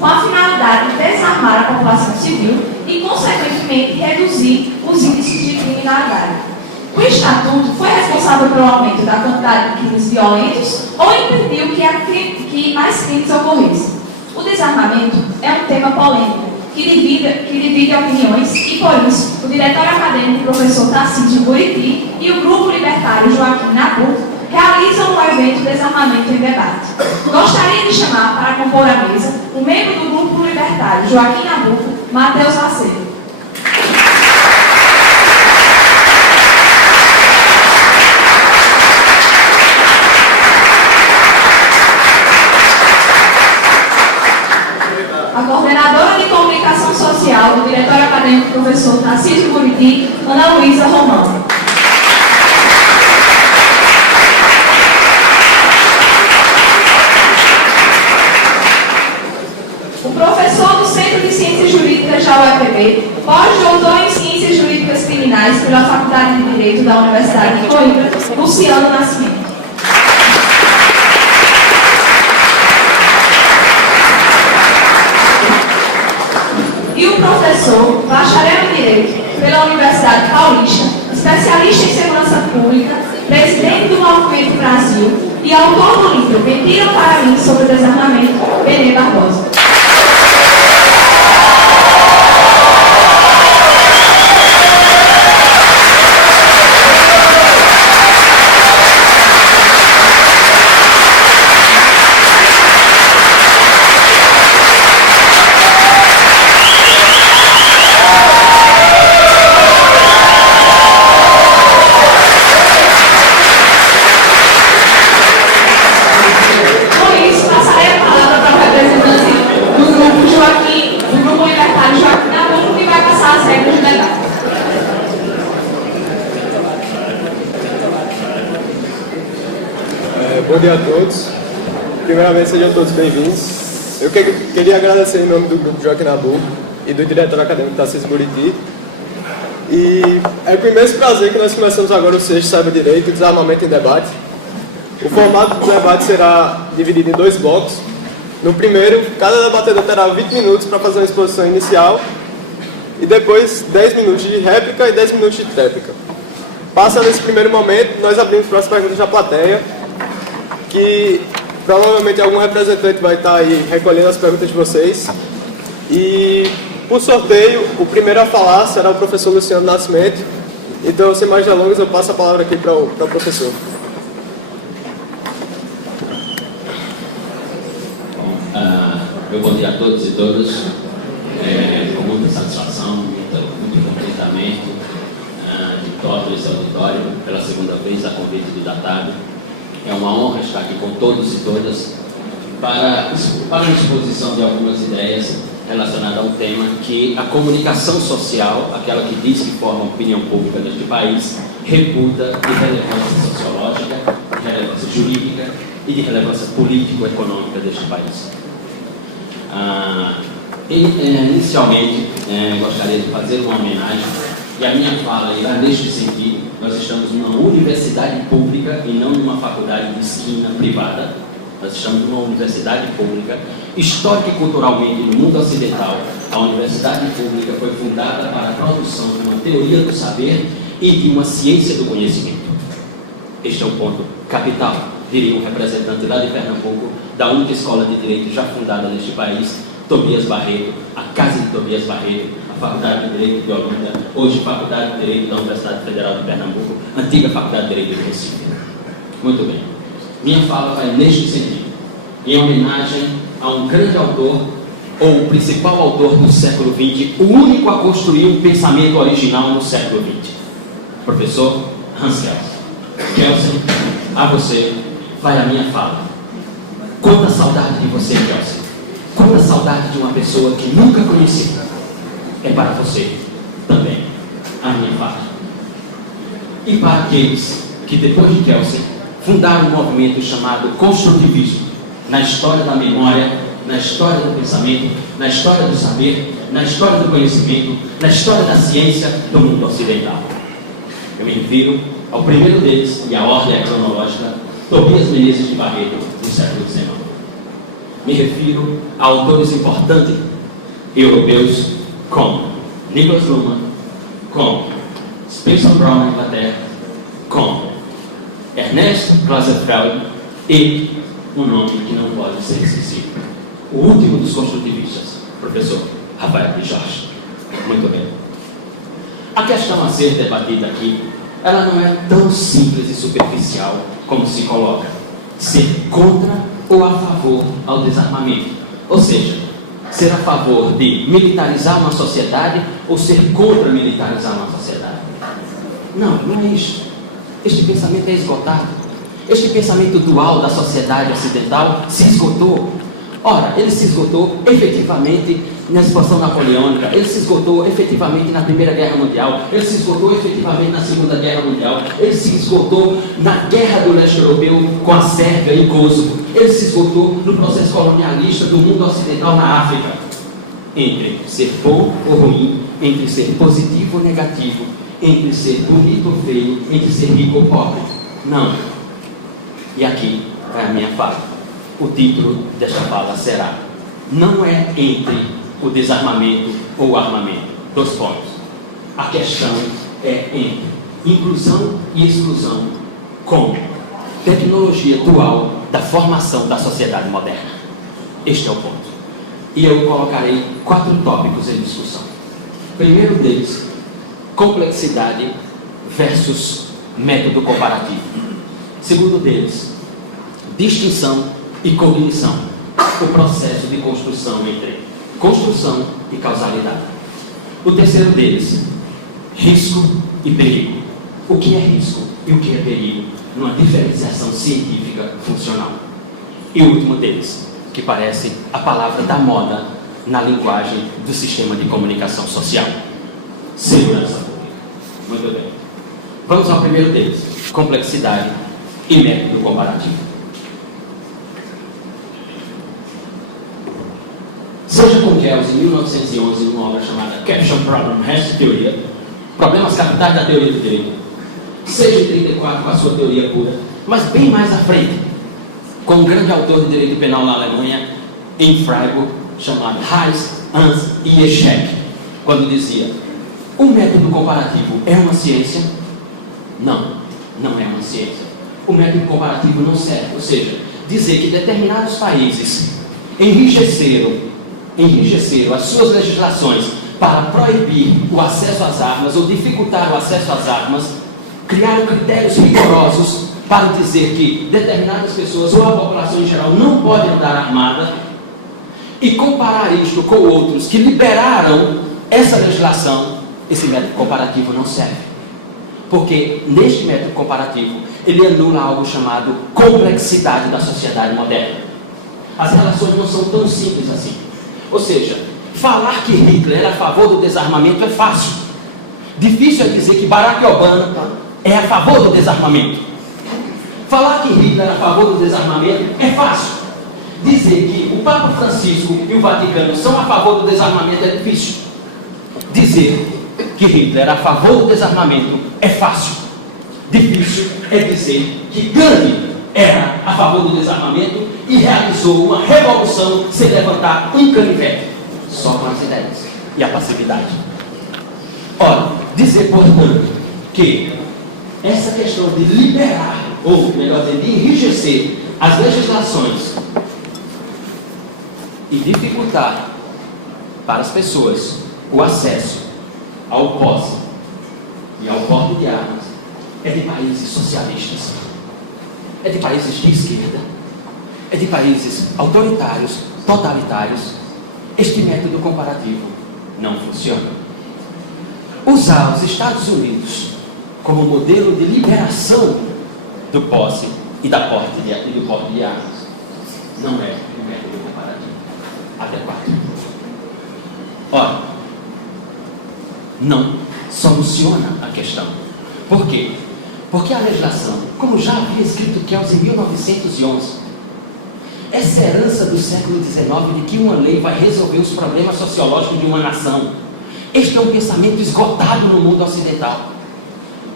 com a finalidade de desarmar a população civil e, consequentemente, reduzir os índices de criminalidade. O Estatuto foi responsável pelo aumento da quantidade de crimes violentos ou impediu que mais crimes ocorressem. O desarmamento é um tema polêmico que divide opiniões e, por isso, o diretório acadêmico professor Tarcísio Buriti e o grupo libertário Joaquim Nabuco realizam o evento Desarmamento em Debate. Gostaria de chamar para compor a mesa o membro do grupo libertário Joaquim Nabuco, Matheus Laceiro. A coordenadora de comunicação social do diretório acadêmico professor Tarcísio Buriti, Ana Luísa Romão. O professor do Centro de Ciências Jurídicas da UFPB, pós-doutor em Ciências Jurídicas Criminais pela Faculdade de Direito da Universidade de Coimbra, Luciano Nascimento. E o professor, bacharel em Direito pela Universidade Paulista, especialista em segurança pública, presidente do Movimento Brasil e autor do livro Mentiram para mim sobre o desarmamento, Benê Barbosa. Bom dia a todos. Primeiramente, sejam todos bem-vindos. Eu queria agradecer em nome do grupo Joaquim Nabuco e do diretor acadêmico Tarcísio Buriti. E é com imenso prazer que nós começamos agora o sexto Saiba Direito, Desarmamento em Debate. O formato do debate será dividido em 2 blocos. No primeiro, cada debatedor terá 20 minutos para fazer uma exposição inicial e depois 10 minutos de réplica e 10 minutos de tréplica. Passando esse primeiro momento, nós abrimos para as perguntas da plateia, que provavelmente algum representante vai estar aí recolhendo as perguntas de vocês. E, por sorteio, o primeiro a falar será o professor Luciano Nascimento. Então, sem mais delongas, eu passo a palavra aqui para o professor. Meu bom dia a todos e todas. Com muita satisfação, muito contentamento de todo esse auditório, pela segunda vez a convite do Datado. É uma honra estar aqui com todos e todas para uma exposição de algumas ideias relacionadas a um tema que a comunicação social, aquela que diz que forma a opinião pública deste país, reputa de relevância sociológica, de relevância jurídica e de relevância político-econômica deste país. Inicialmente, gostaria de fazer uma homenagem, e a minha fala irá neste sentido. Nós estamos numa universidade pública e não numa faculdade de esquina privada. Nós estamos numa universidade pública. Histórica e culturalmente, no mundo ocidental, a universidade pública foi fundada para a produção de uma teoria do saber e de uma ciência do conhecimento. Este é um ponto capital, diria um representante lá de Pernambuco, da única escola de direito já fundada neste país, Tobias Barreto, a Casa de Tobias Barreto, a Faculdade de Direito de Olinda, hoje Faculdade de Direito da Universidade Federal de Pernambuco, antiga Faculdade de Direito de Recife. Muito bem. Minha fala vai neste sentido, em homenagem a um grande autor, ou o principal autor do século XX, o único a construir um pensamento original no século XX, professor Hans Kelsen. Kelsen, a você vai a minha fala. Quanta saudade de você, Kelsen. Quanta saudade de uma pessoa que nunca conheci. É para você também a minha fala. E para aqueles que depois de Kelsen fundaram um movimento chamado construtivismo, na história da memória, na história do pensamento, na história do saber, na história do conhecimento, na história da ciência do mundo ocidental. Eu me refiro ao primeiro deles, e a ordem é cronológica, Tobias Menezes de Barreto, do século XIX. Me refiro a autores importantes europeus como Nicholas Luhmann, como Spencer Brown na Inglaterra, como Ernest Clausewitz e um nome que não pode ser esquecido, o último dos construtivistas, professor Rafael de Jorge. Muito bem. A questão a ser debatida aqui, ela não é tão simples e superficial como se coloca. Ser contra ou a favor ao desarmamento. Ou seja, ser a favor de militarizar uma sociedade ou ser contra militarizar uma sociedade. Não é isso. Este pensamento é esgotado. Este pensamento dual da sociedade ocidental se esgotou. Ora, ele se esgotou efetivamente na expansão napoleônica, ele se esgotou efetivamente na Primeira Guerra Mundial, ele se esgotou efetivamente na Segunda Guerra Mundial, ele se esgotou na Guerra do Leste Europeu com a Sérvia e Kosovo, ele se esgotou no processo colonialista do mundo ocidental na África. Entre ser bom ou ruim, entre ser positivo ou negativo, entre ser bonito ou feio, entre ser rico ou pobre. Não. E aqui é a minha fala. O título desta fala será: não é entre o desarmamento ou o armamento. 2 pontos. A questão é entre inclusão e exclusão como tecnologia dual da formação da sociedade moderna. Este é o ponto. E eu colocarei 4 tópicos em discussão. Primeiro deles, complexidade versus método comparativo. Segundo deles, distinção e cognição, o processo de construção entre construção e causalidade. O terceiro deles, risco e perigo. O que é risco e o que é perigo numa diferenciação científica funcional. E o último deles, que parece a palavra da moda na linguagem do sistema de comunicação social: segurança pública. Muito bem. Vamos ao primeiro deles, complexidade e método comparativo. Seja com Kelsen, em 1911, numa obra chamada Caption Problem Has Teoria, Problemas Capitais da Teoria do Direito, seja em 34 com a sua teoria pura, mas bem mais à frente, com um grande autor de direito penal na Alemanha, em Freiburg, chamado Hans e Eschek, quando dizia: o método comparativo é uma ciência? Não é uma ciência. O método comparativo não serve. Ou seja, dizer que determinados países enrijeceram as suas legislações para proibir o acesso às armas ou dificultar o acesso às armas, criaram critérios rigorosos para dizer que determinadas pessoas ou a população em geral não pode andar armada, e comparar isto com outros que liberaram essa legislação. Esse método comparativo não serve, porque neste método comparativo ele anula algo chamado complexidade da sociedade moderna. As relações não são tão simples assim. Ou seja, falar que Hitler era a favor do desarmamento é fácil. Difícil é dizer que Barack Obama é a favor do desarmamento. Falar que Hitler era a favor do desarmamento é fácil. Dizer que o Papa Francisco e o Vaticano são a favor do desarmamento é difícil. Dizer que Hitler era a favor do desarmamento é fácil. Difícil é dizer que Gandhi era a favor do desarmamento e realizou uma revolução sem levantar um canivete, só com as ideias e a passividade. Ora, dizer, portanto, que essa questão de liberar, ou melhor dizer, de enrijecer as legislações e dificultar para as pessoas o acesso ao posse e ao porte de armas é de países socialistas, é de países de esquerda, é de países autoritários, totalitários. Este método comparativo não funciona. Usar os Estados Unidos como modelo de liberação do posse e do porte de armas não é um método comparativo adequado. Ora, não soluciona a questão. Por quê? Porque a legislação, como já havia escrito Kelsen em 1911, essa herança do século XIX de que uma lei vai resolver os problemas sociológicos de uma nação, este é um pensamento esgotado no mundo ocidental.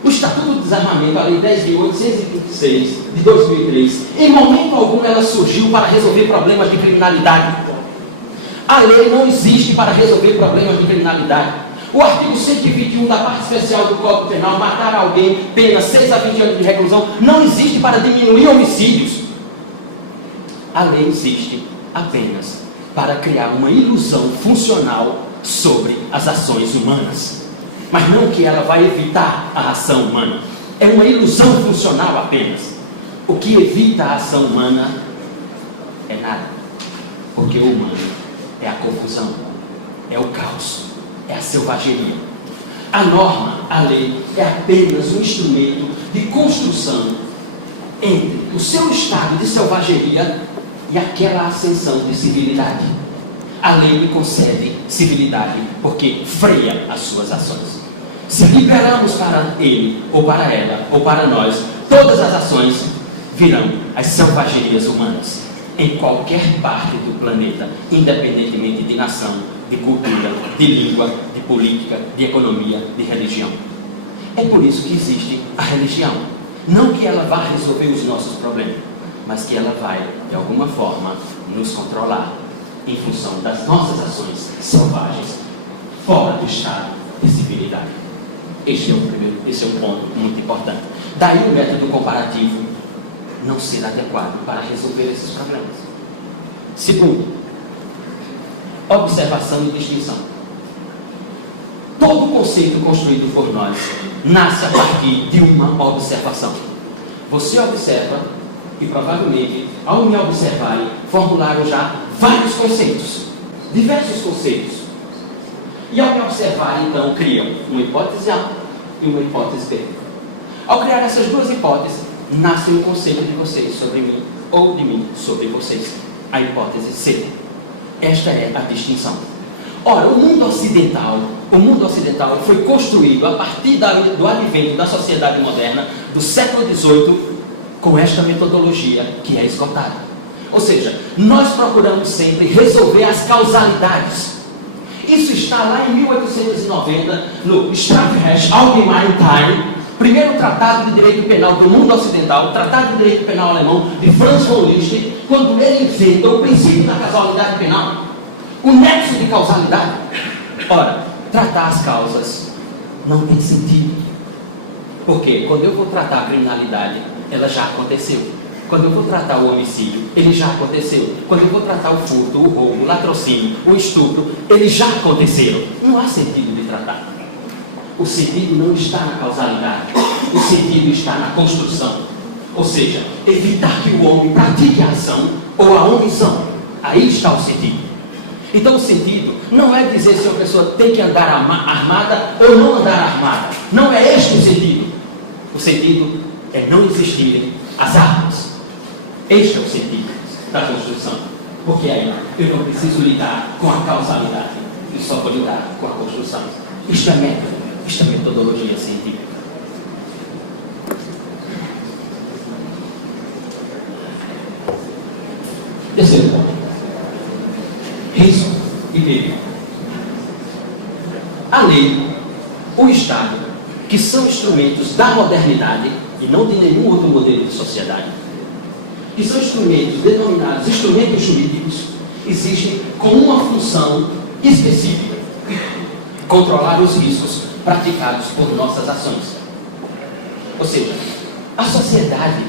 Os Estatuto do Desarmamento, a Lei 10.826 de 2003, em momento algum ela surgiu para resolver problemas de criminalidade. A lei não existe para resolver problemas de criminalidade. O artigo 121 da parte especial do Código Penal, matar alguém, pena 6 a 20 anos de reclusão, não existe para diminuir homicídios. A lei existe apenas para criar uma ilusão funcional sobre as ações humanas. Mas não que ela vai evitar a ação humana. É uma ilusão funcional apenas. O que evita a ação humana é nada. Porque o humano é a confusão, é o caos, é a selvageria. A norma, a lei, é apenas um instrumento de construção entre o seu estado de selvageria e aquela ascensão de civilidade. A lei lhe concede civilidade porque freia as suas ações. Se liberamos para ele, ou para ela, ou para nós, todas as ações virão as selvagerias humanas, em qualquer parte do planeta, independentemente de nação, de cultura, de língua, de política, de economia, de religião. É por isso que existe a religião. Não que ela vá resolver os nossos problemas, mas que ela vai, de alguma forma, nos controlar em função das nossas ações selvagens, fora do estado de civilidade. Esse é um ponto muito importante. Daí o método comparativo não ser adequado para resolver esses problemas. Segundo, observação e distinção. Todo conceito construído por nós nasce a partir de uma observação. Você observa e provavelmente, ao me observarem, formularam já vários conceitos, diversos conceitos. E ao me observarem, então, criam uma hipótese A e uma hipótese B. Ao criar essas duas hipóteses, nasce um conceito de vocês sobre mim, ou de mim sobre vocês, a hipótese C. Esta é a distinção. Ora, o mundo ocidental foi construído a partir do advento da sociedade moderna do século XVIII com esta metodologia que é esgotada. Ou seja, nós procuramos sempre resolver as causalidades. Isso está lá em 1890, no Strafrecht Allgemeine, primeiro tratado de direito penal do mundo ocidental, tratado de direito penal alemão de Franz von Liszt, quando ele inventa o princípio da causalidade penal, o nexo de causalidade. Ora, tratar as causas não tem sentido. Porque quando eu vou tratar a criminalidade, ela já aconteceu. Quando eu vou tratar o homicídio, ele já aconteceu. Quando eu vou tratar o furto, o roubo, o latrocínio, o estupro, eles já aconteceram. Não há sentido de tratar. O sentido não está na causalidade. O sentido está na construção. Ou seja, evitar que o homem pratique a ação ou a omissão. Aí está o sentido. Então o sentido não é dizer se a pessoa tem que andar armada ou não andar armada. Não é este o sentido. O sentido é não existirem as armas. Este é o sentido da construção. Porque aí eu não preciso lidar com a causalidade. Eu só vou lidar com a construção. Isto é método. Isto é metodologia científica. Terceiro ponto. Risco e perigo. A lei, o Estado, que são instrumentos da modernidade e não de nenhum outro modelo de sociedade, que são instrumentos denominados instrumentos jurídicos, existem com uma função específica: controlar os riscos praticados por nossas ações. Ou seja, a sociedade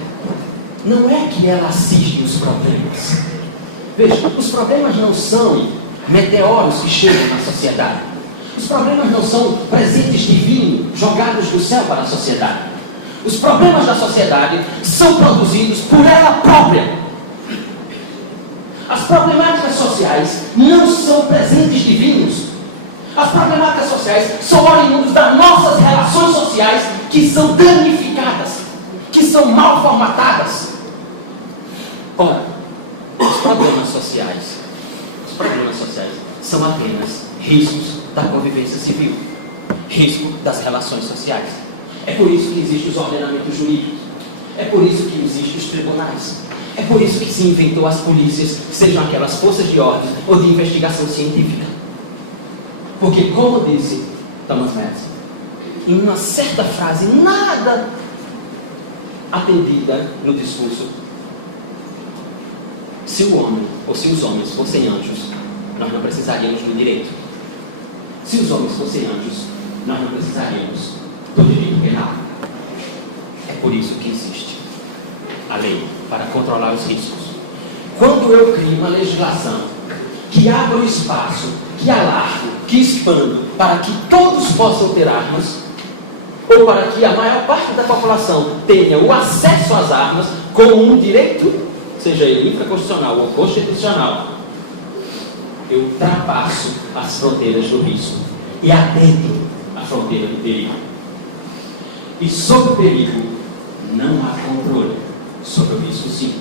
não é que ela assiste os problemas. Veja, os problemas não são meteoros que chegam na sociedade. Os problemas não são presentes divinos jogados do céu para a sociedade. Os problemas da sociedade são produzidos por ela própria. As problemáticas sociais não são presentes divinos. As problemáticas sociais são oriundas das nossas relações sociais que são danificadas, que são mal formatadas. Ora, os problemas sociais são apenas riscos da convivência civil, risco das relações sociais. É por isso que existem os ordenamentos jurídicos, é por isso que existem os tribunais, é por isso que se inventou as polícias, sejam aquelas forças de ordem ou de investigação científica. Porque, como disse Thomas Madison, em uma certa frase, nada atendida no discurso: se o homem, ou se os homens fossem anjos, nós não precisaríamos do direito. Se os homens fossem anjos, nós não precisaríamos do direito penal. É por isso que existe a lei, para controlar os riscos. Quando eu crio uma legislação que abra o espaço, que alargue, que expando, para que todos possam ter armas, ou para que a maior parte da população tenha o acesso às armas como um direito, seja ele infraconstitucional ou constitucional, eu ultrapasso as fronteiras do risco e adentro a fronteira do perigo. E sobre o perigo não há controle. Sobre o risco, sim.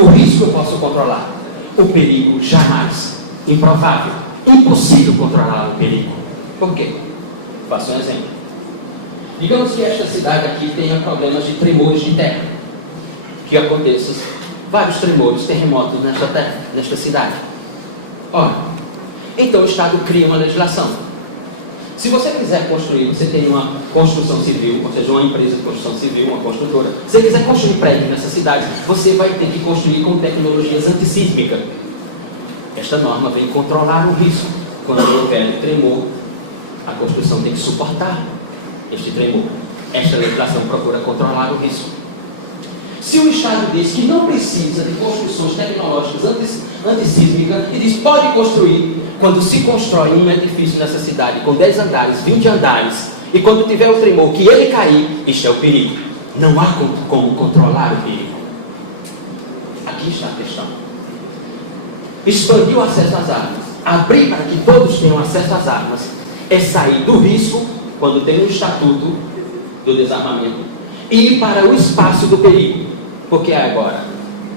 O risco eu posso controlar, o perigo jamais. Improvável, impossível controlar o perigo. Por quê? Faço um exemplo. Digamos que esta cidade aqui tenha problemas de tremores de terra. Que aconteçam vários tremores, terremotos nesta terra, nesta cidade. Ora, então o Estado cria uma legislação. Se você quiser construir, você tem uma construção civil, ou seja, uma empresa de construção civil, uma construtora. Se você quiser construir prédio nessa cidade, você vai ter que construir com tecnologias antissísmicas. Esta norma vem controlar o risco. Quando houver tremor, a construção tem que suportar este tremor. Esta legislação procura controlar o risco. Se o Estado diz que não precisa de construções tecnológicas antissísmicas e diz pode construir, quando se constrói um edifício nessa cidade com 10 andares, 20 andares, e quando tiver o tremor que ele cair, isto é o perigo. Não há como controlar o perigo. Aqui está a questão. Expandir o acesso às armas, abrir para que todos tenham acesso às armas, é sair do risco, quando tem o estatuto do desarmamento, e ir para o espaço do perigo. Porque agora,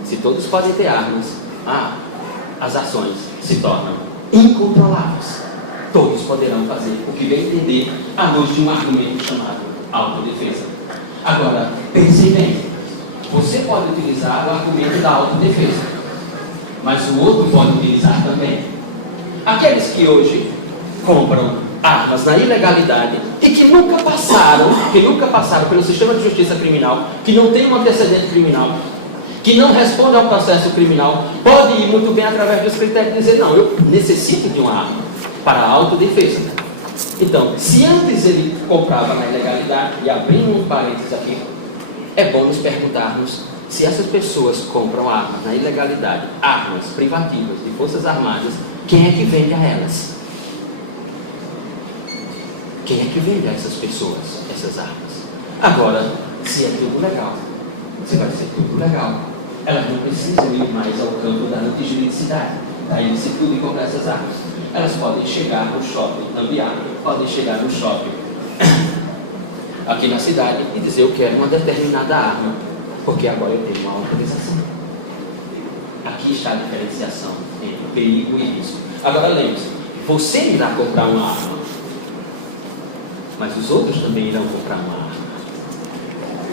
se todos podem ter armas, as ações se tornam incontroláveis. Todos poderão fazer o que bem entender à luz de um argumento chamado autodefesa. Agora, pense bem, você pode utilizar o argumento da autodefesa, mas o outro pode utilizar também. Aqueles que hoje compram armas na ilegalidade e que nunca passaram pelo sistema de justiça criminal, que não tem um antecedente criminal, que não responde ao processo criminal, pode ir muito bem através dos critérios e dizer: não, eu necessito de uma arma para a autodefesa. Então, se antes ele comprava na ilegalidade, e abrindo um parênteses aqui, é bom nos perguntarmos se essas pessoas compram armas na ilegalidade, armas privativas de forças armadas, quem é que vende a elas? Quem é que vende a essas pessoas essas armas? Agora, se é tudo legal, se vai ser tudo legal, elas não precisam ir mais ao campo da antijuridicidade, da ilicitude e comprar essas armas. Elas podem chegar no shopping Ambiá, podem chegar no shopping aqui na cidade e dizer: eu quero uma determinada arma, porque agora eu tenho uma autorização. Aqui está a diferenciação entre perigo e risco. Agora lembre-se, você irá comprar uma arma, mas os outros também irão comprar uma arma.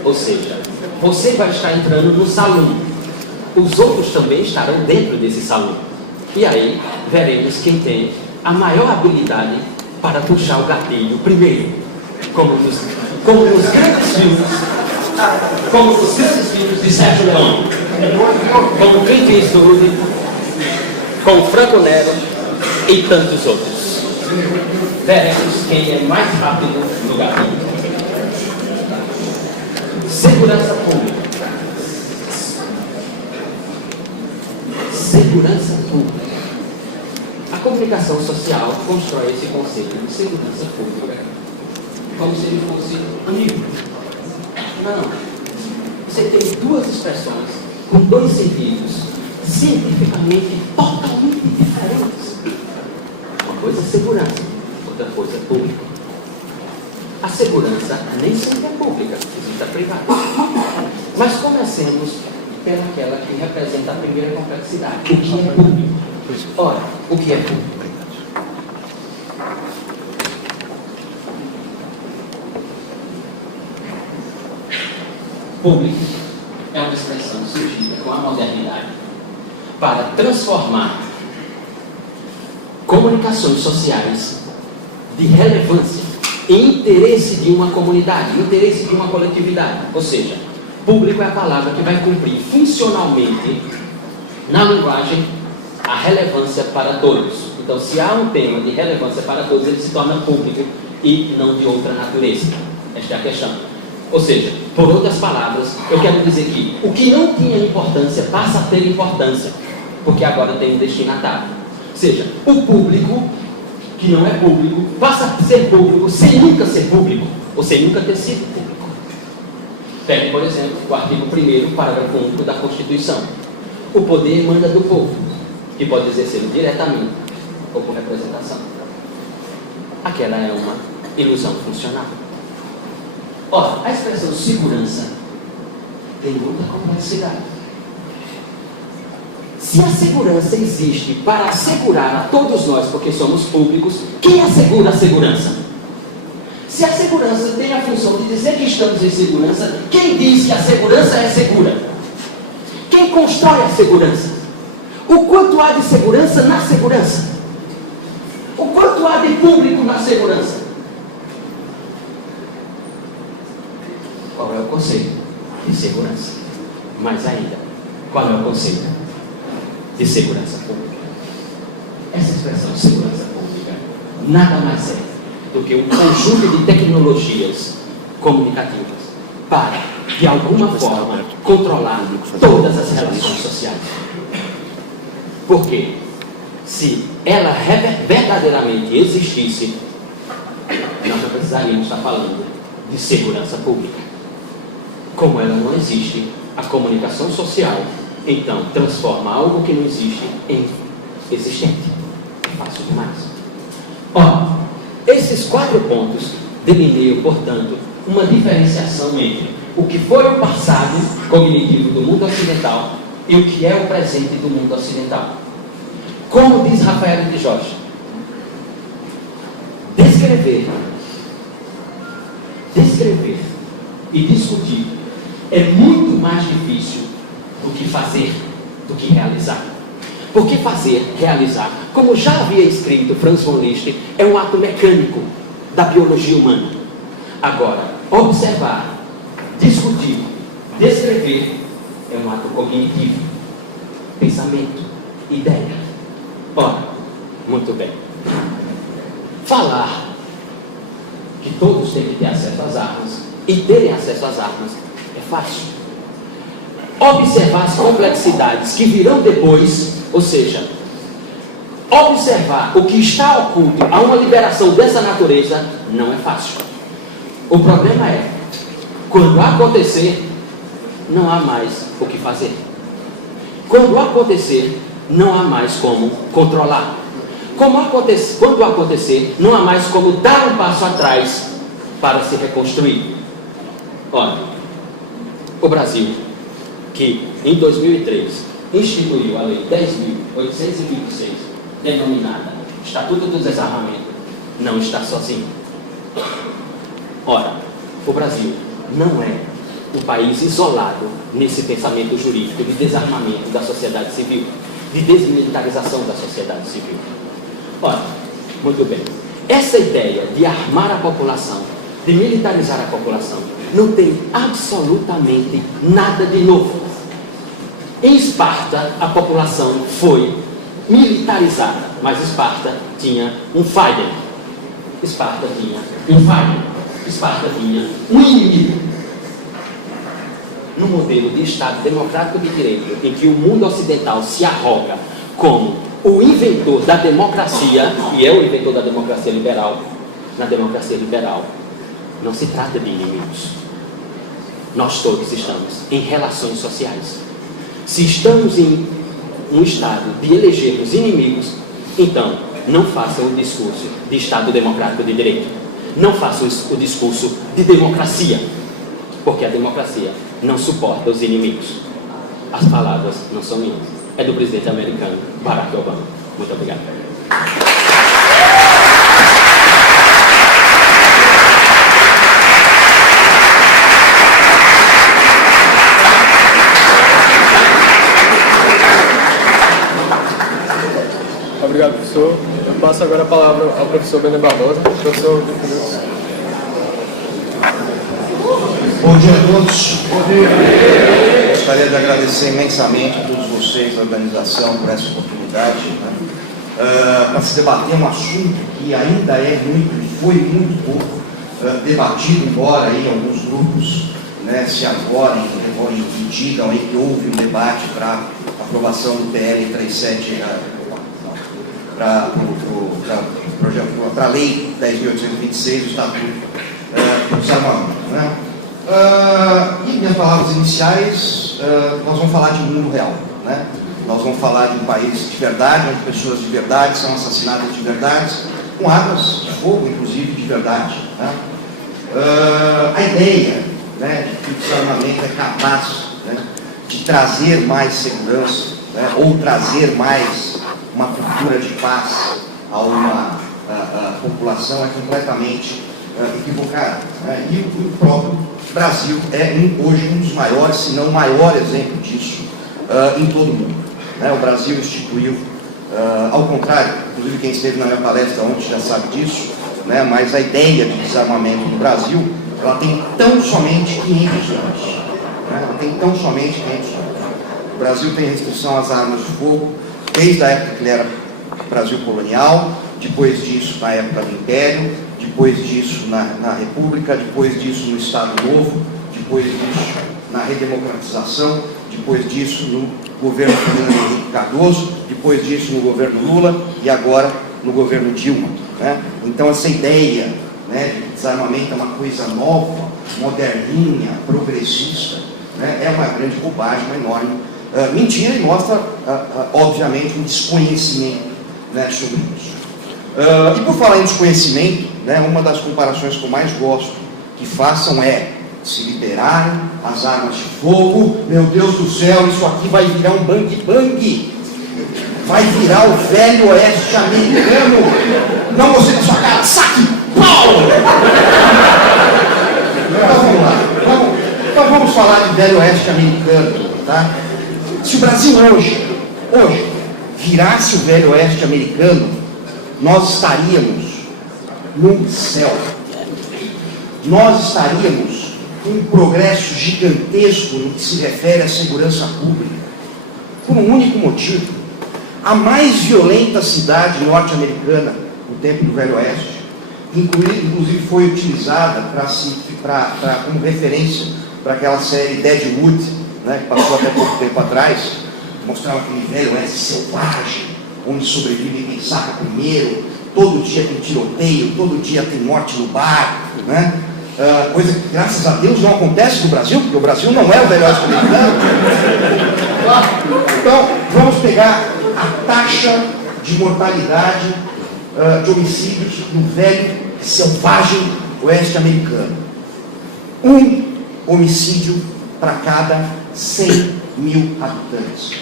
Ou seja, você vai estar entrando no salão, os outros também estarão dentro desse salão. E aí veremos quem tem a maior habilidade para puxar o gatilho primeiro, como nos grandes filmes de Sérgio Leone, como Clint Eastwood, com Franco Nero e tantos outros. Veremos quem é mais rápido no gatilho. Segurança pública. Segurança pública. A comunicação social constrói esse conceito de segurança pública como se ele fosse amigo. Não. Você tem duas expressões com dois sentidos cientificamente totalmente diferentes. Uma coisa é segurança, outra coisa é pública. A segurança nem sempre é pública, existe a privada. Mas comecemos pelaquela que representa a primeira complexidade. O que é público? Ora, o que é público? Público é uma expressão surgida com a modernidade para transformar comunicações sociais de relevância interesse de uma comunidade, interesse de uma coletividade. Ou seja, público é a palavra que vai cumprir funcionalmente, na linguagem, a relevância para todos. Então, se há um tema de relevância para todos, ele se torna público e não de outra natureza. Esta é a questão. Ou seja, por outras palavras, eu quero dizer que o que não tinha importância passa a ter importância, porque agora tem um destinatário. Ou seja, o público, que não é público, passa a ser público sem nunca ser público, ou sem nunca ter sido público. Pegue, por exemplo, o artigo 1º, parágrafo único da Constituição. O poder emana do povo, que pode exercer diretamente ou por representação. Aquela é uma ilusão funcional. Ora, a expressão segurança tem muita complexidade. Se a segurança existe para assegurar a todos nós, porque somos públicos, quem assegura a segurança? Se a segurança tem a função de dizer que estamos em segurança, quem diz que a segurança é segura? Quem constrói a segurança? O quanto há de segurança na segurança? O quanto há de público na segurança? Qual é o conceito de segurança? Mais ainda, qual é o conceito de segurança pública? Essa expressão segurança pública nada mais é do que um conjunto de tecnologias comunicativas para, de alguma forma, controlar todas as relações sociais. Porque se ela verdadeiramente existisse, nós não precisaríamos estar falando de segurança pública. Como ela não existe, a comunicação social, então, transforma algo que não existe em existente. Fácil demais. Ora, esses 4 pontos delineiam, portanto, uma diferenciação entre o que foi o passado cognitivo do mundo ocidental e o que é o presente do mundo ocidental. Como diz Rafael de Jorge, descrever e discutir é muito mais difícil do que fazer, do que realizar. Porque fazer, realizar, como já havia escrito Franz von Liszt, é um ato mecânico da biologia humana. Agora, observar, discutir, descrever é um ato cognitivo, pensamento, ideia. Ora, muito bem. Falar que todos têm que ter acesso às armas e terem acesso às armas é fácil. Observar as complexidades que virão depois, ou seja, observar o que está oculto a uma liberação dessa natureza, não é fácil. O problema é, quando acontecer, não há mais o que fazer. Quando acontecer, não há mais como controlar. Quando acontecer, não há mais como dar um passo atrás para se reconstruir. Olha, o Brasil, que em 2003 instituiu a Lei 10.826, denominada Estatuto do Desarmamento, não está sozinho. Ora, o Brasil não é um país isolado nesse pensamento jurídico de desarmamento da sociedade civil, de desmilitarização da sociedade civil. Ora, muito bem, essa ideia de armar a população, de militarizar a população, não tem absolutamente nada de novo. Em Esparta, a população foi militarizada, mas Esparta tinha um Feind. Esparta tinha um Feind. Esparta tinha um inimigo. No modelo de Estado democrático de direito, em que o mundo ocidental se arroga como o inventor da democracia, e é o inventor da democracia liberal, na democracia liberal, não se trata de inimigos. Nós todos estamos em relações sociais. Se estamos em um estado de elegermos inimigos, então não façam o discurso de Estado democrático de direito. Não façam o discurso de democracia, porque a democracia não suporta os inimigos. As palavras não são minhas, é do presidente americano Barack Obama. Muito obrigado. Obrigado, professor. Eu passo agora a palavra ao professor Bene Barbosa. Professor, dia a todos. Gostaria de agradecer imensamente a todos vocês, a organização, por essa oportunidade, para se debater um assunto que ainda é muito, foi muito pouco debatido, embora aí alguns grupos se agorem e digam aí que houve um debate para aprovação do PL 37, para a Lei 10.826, o Estatuto do Desarmamento. E minhas palavras iniciais, nós vamos falar de um mundo real. Nós vamos falar de um país de verdade, onde pessoas de verdade são assassinadas de verdade, com armas de fogo, inclusive, de verdade. A ideia de que o desarmamento é capaz de trazer mais segurança, ou trazer mais uma cultura de paz a uma população é completamente equivocada. E o próprio Brasil é hoje um dos maiores, se não o maior exemplo disso em todo o mundo. O Brasil instituiu, ao contrário, inclusive quem esteve na minha palestra ontem já sabe disso, mas a ideia de desarmamento no Brasil, ela tem tão somente 500 anos. Ela tem tão somente 500 anos. O Brasil tem restrição às armas de fogo desde a época que ele era Brasil colonial, depois disso na época do Império, depois disso na República, depois disso no Estado Novo, depois disso na redemocratização, depois disso no governo Fernando Henrique Cardoso, depois disso no governo Lula e agora no governo Dilma. Então essa ideia de que desarmamento é uma coisa nova, moderninha, progressista, é uma grande bobagem, uma enorme mentira, e mostra, obviamente, um desconhecimento sobre isso. E por falar em desconhecimento, uma das comparações que eu mais gosto que façam é: se liberarem as armas de fogo, meu Deus do céu, isso aqui vai virar um bang-bang, vai virar o velho oeste americano. Não você na sua cara, saque, pau! Então vamos lá, então vamos falar de velho oeste americano, tá? Se o Brasil hoje virasse o velho oeste americano, nós estaríamos no céu. Nós estaríamos com um progresso gigantesco no que se refere à segurança pública, por um único motivo. A mais violenta cidade norte-americana no tempo do Velho Oeste, inclusive foi utilizada como referência para aquela série Deadwood, que passou até pouco tempo atrás, mostrava aquele Velho Oeste selvagem, onde sobrevive quem saca primeiro, todo dia tem tiroteio, todo dia tem morte no bar, coisa que, graças a Deus, não acontece no Brasil, porque o Brasil não é o Velho Oeste americano. Então, vamos pegar a taxa de mortalidade de homicídios no velho, selvagem oeste americano. Um homicídio para cada 100 mil habitantes.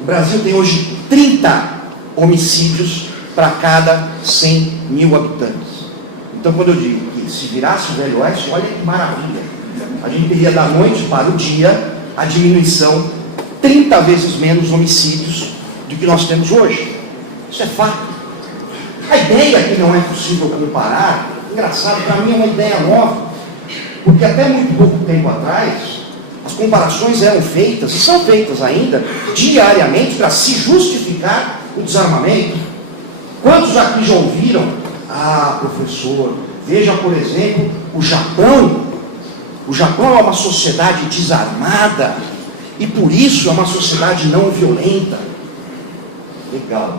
O Brasil tem hoje 30 homicídios para cada 100 mil habitantes. Então, quando eu digo que se virasse o Velho Oeste, olha que maravilha. A gente teria da noite para o dia a diminuição 30 vezes menos homicídios do que nós temos hoje. Isso é fato. A ideia que não é possível comparar, engraçado, para mim é uma ideia nova, porque até muito pouco tempo atrás, as comparações eram feitas, e são feitas ainda, diariamente, para se justificar o desarmamento. Quantos aqui já ouviram? Ah, professor, veja, por exemplo, o Japão. O Japão é uma sociedade desarmada, e por isso é uma sociedade não violenta. Legal.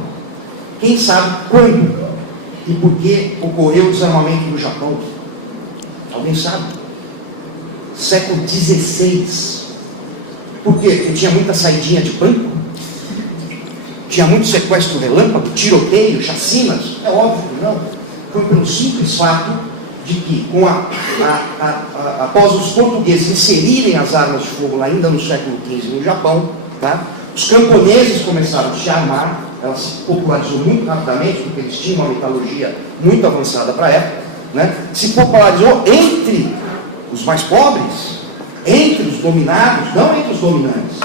Quem sabe quando e por que ocorreu o desarmamento no Japão? Alguém sabe? Século XVI. Por quê? Porque tinha muita saidinha de banco, tinha muito sequestro relâmpago, tiroteio, chacinas. É óbvio que não. Foi pelo simples fato de que, após os portugueses inserirem as armas de fogo ainda no século XV no Japão, os camponeses começaram a se armar. Ela se popularizou muito rapidamente, porque eles tinham uma metalurgia muito avançada para a época, se popularizou entre os mais pobres, entre os dominados, não entre os dominantes.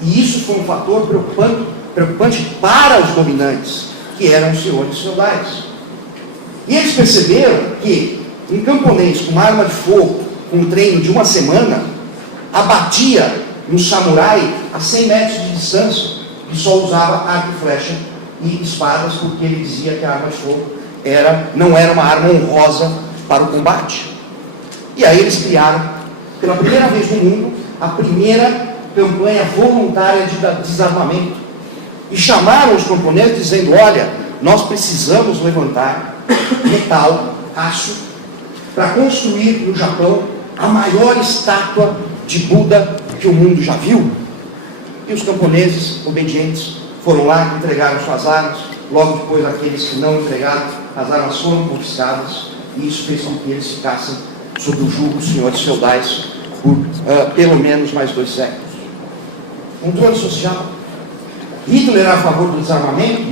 E isso foi um fator preocupante para os dominantes, que eram os senhores feudais. E eles perceberam que um camponês com uma arma de fogo, com um treino de uma semana, abatia um samurai a 100 metros de distância, que só usava arco e flecha e espadas, porque ele dizia que a arma de fogo não era uma arma honrosa para o combate. E aí eles criaram, pela primeira vez no mundo, a primeira campanha voluntária de desarmamento. E chamaram os camponeses dizendo: olha, nós precisamos levantar metal, aço, para construir no Japão a maior estátua de Buda que o mundo já viu. E os camponeses obedientes foram lá, entregaram suas armas. Logo depois, aqueles que não entregaram, as armas foram confiscadas, e isso fez com que eles ficassem sob o jugo dos senhores feudais por pelo menos mais 2 séculos. Controle social. Hitler era a favor do desarmamento?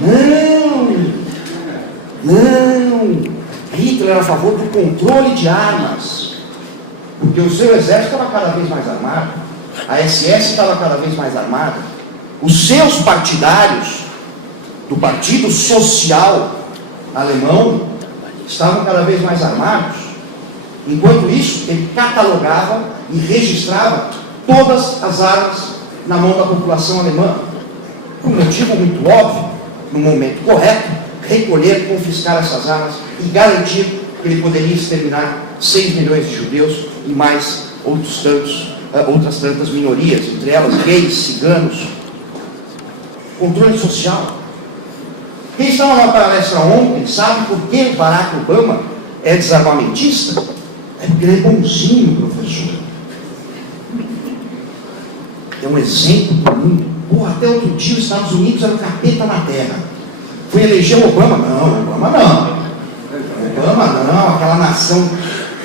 Não. Hitler era a favor do controle de armas, porque o seu exército estava cada vez mais armado, a SS estava cada vez mais armada, os seus partidários do Partido Social Alemão estavam cada vez mais armados. Enquanto isso, ele catalogava e registrava todas as armas na mão da população alemã, por um motivo muito óbvio: no momento correto, recolher, confiscar essas armas e garantir que ele poderia exterminar 6 milhões de judeus e mais outras tantas minorias, entre elas gays, ciganos. Controle social. Quem estava na palestra ontem sabe por que Barack Obama é desarmamentista? É porque ele é bonzinho, professor. É um exemplo para o mundo. Até outro dia os Estados Unidos eram capeta na terra. Foi eleger o Obama? Não, aquela nação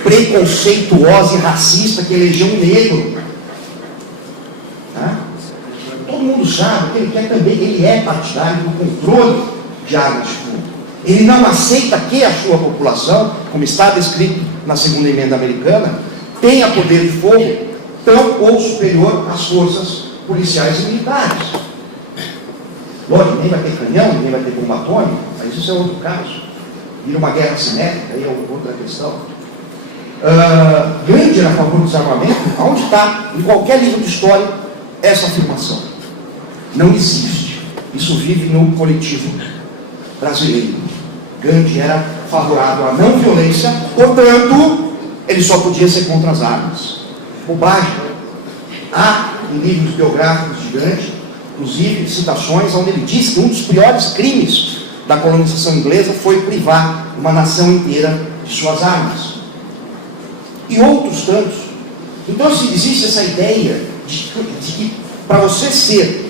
preconceituosa e racista que elegeu um negro. Tá? Todo mundo sabe que ele quer também, ele é partidário do controle de armas de fogo. Ele não aceita que a sua população, como está descrito na segunda emenda americana, tenha poder de fogo tão ou superior às forças policiais e militares. Lógico, ninguém vai ter canhão, ninguém vai ter bomba atômica, mas isso é outro caso. Vira uma guerra cinética, aí é outra questão. Gandhi era a favor do desarmamento. Onde está, em qualquer livro de história, essa afirmação? Não existe. Isso vive no coletivo brasileiro. Gandhi era favorável à não violência, portanto, ele só podia ser contra as armas. Bobagem. Há em livros biográficos de Gandhi, inclusive citações onde ele diz que um dos piores crimes da colonização inglesa foi privar uma nação inteira de suas armas. E outros tantos. Então, se existe essa ideia de que para você ser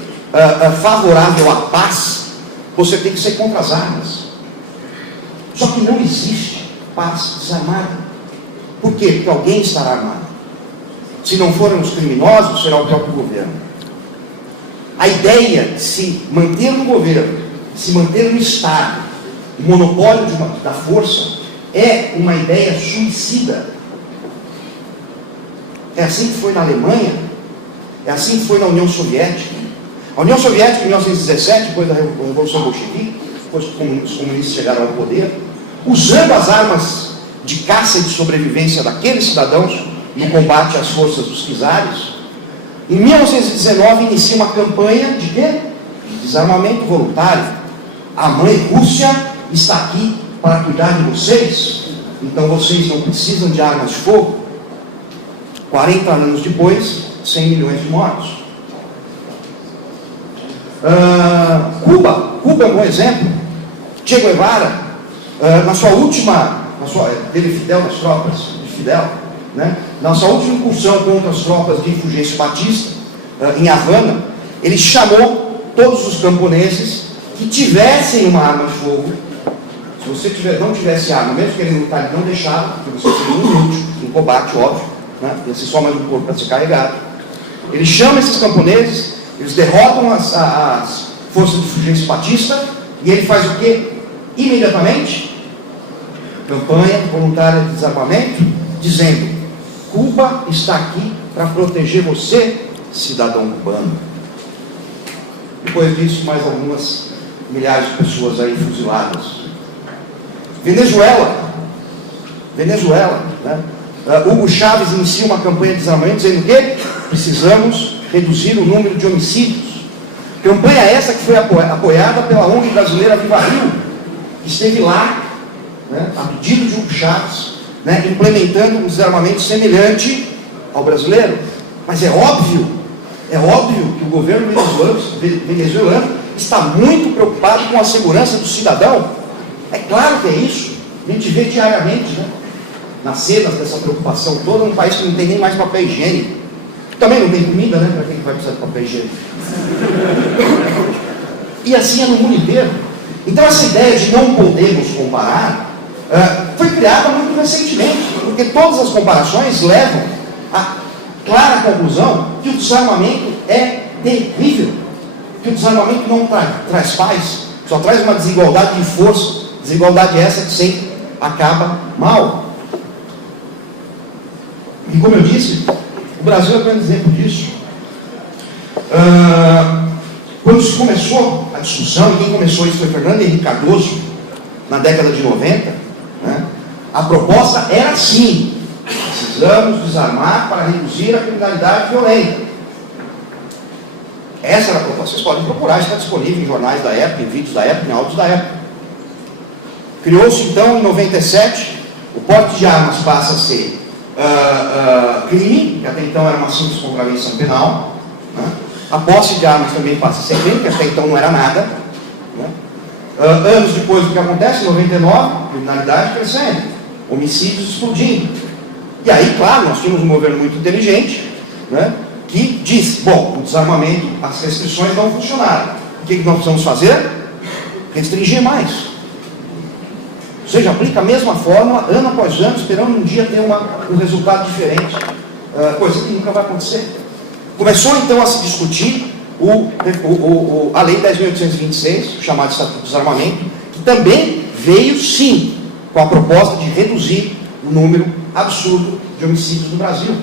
favorável à paz, você tem que ser contra as armas. Só que não existe paz desarmada. Por quê? Porque alguém estará armado. Se não forem os criminosos, será o próprio governo. A ideia de se manter no governo, se manter no Estado, o monopólio da força, é uma ideia suicida. É assim que foi na Alemanha, é assim que foi na União Soviética. A União Soviética, em 1917, depois da Revolução Bolchevique, depois que os comunistas chegaram ao poder, usando as armas de caça e de sobrevivência daqueles cidadãos no combate às forças dos czares, em 1919 inicia uma campanha de quê? De desarmamento voluntário. A mãe Rússia está aqui para cuidar de vocês, então vocês não precisam de armas de fogo. 40 anos depois, 100 milhões de mortos. Cuba é um bom exemplo. Che Guevara, teve Fidel das tropas de Fidel, né? Na sua última incursão contra as tropas de Fulgêncio Batista, em Havana, ele chamou todos os camponeses que tivessem uma arma de fogo. Se você não tivesse arma, mesmo que ele lutar, ele não deixava, porque você seria inútil em combate, óbvio, né? Ia ser só mais um corpo para ser carregado. Ele chama esses camponeses, eles derrotam as forças de Fulgêncio Batista, e ele faz o quê? Imediatamente, campanha voluntária de desarmamento, dizendo: Cuba está aqui para proteger você, cidadão cubano. Depois disso, mais algumas milhares de pessoas aí fuziladas. Venezuela, né? Hugo Chávez inicia uma campanha de desarmamento dizendo que precisamos reduzir o número de homicídios. Campanha essa que foi apoiada pela ONG brasileira Viva Rio, que esteve lá, né, a pedido de Hugo Chávez, né, implementando um desarmamento semelhante ao brasileiro. Mas é óbvio que o governo venezuelano está muito preocupado com a segurança do cidadão. É claro que é isso. A gente vê diariamente, né, nas cenas dessa preocupação toda, num país que não tem nem mais papel higiênico. Também não tem comida, né? Para quem vai precisar de papel higiênico? E assim é no mundo inteiro. Então essa ideia de não podemos comparar foi criada muito recentemente, porque todas as comparações levam à clara conclusão que o desarmamento é terrível, que o desarmamento não traz paz, só traz uma desigualdade de força, desigualdade essa que sempre acaba mal. E como eu disse, o Brasil é um grande exemplo disso. Quando se começou a discussão, e quem começou isso foi Fernando Henrique Cardoso, na década de 90, né, a proposta era assim: precisamos desarmar para reduzir a criminalidade violenta. Essa era a proposta. Vocês podem procurar, está disponível em jornais da época, em vídeos da época, em áudios da época. Criou-se então, em 97, o porte de armas passa a ser crime, que até então era uma simples contravenção penal, né? A posse de armas também passa a ser crime, que até então não era nada, né? Anos depois, o que acontece? Em 99, criminalidade crescendo, homicídios explodindo. E aí, claro, nós tínhamos um governo muito inteligente, né, que disse: bom, o desarmamento, as restrições não funcionaram. O que nós precisamos fazer? Restringir mais. Ou seja, aplica a mesma fórmula, ano após ano, esperando um dia ter um resultado diferente, coisa que nunca vai acontecer. Começou então a se discutir a Lei 10.826, chamada Estatuto do Desarmamento, que também veio, sim, com a proposta de reduzir o número absurdo de homicídios no Brasil.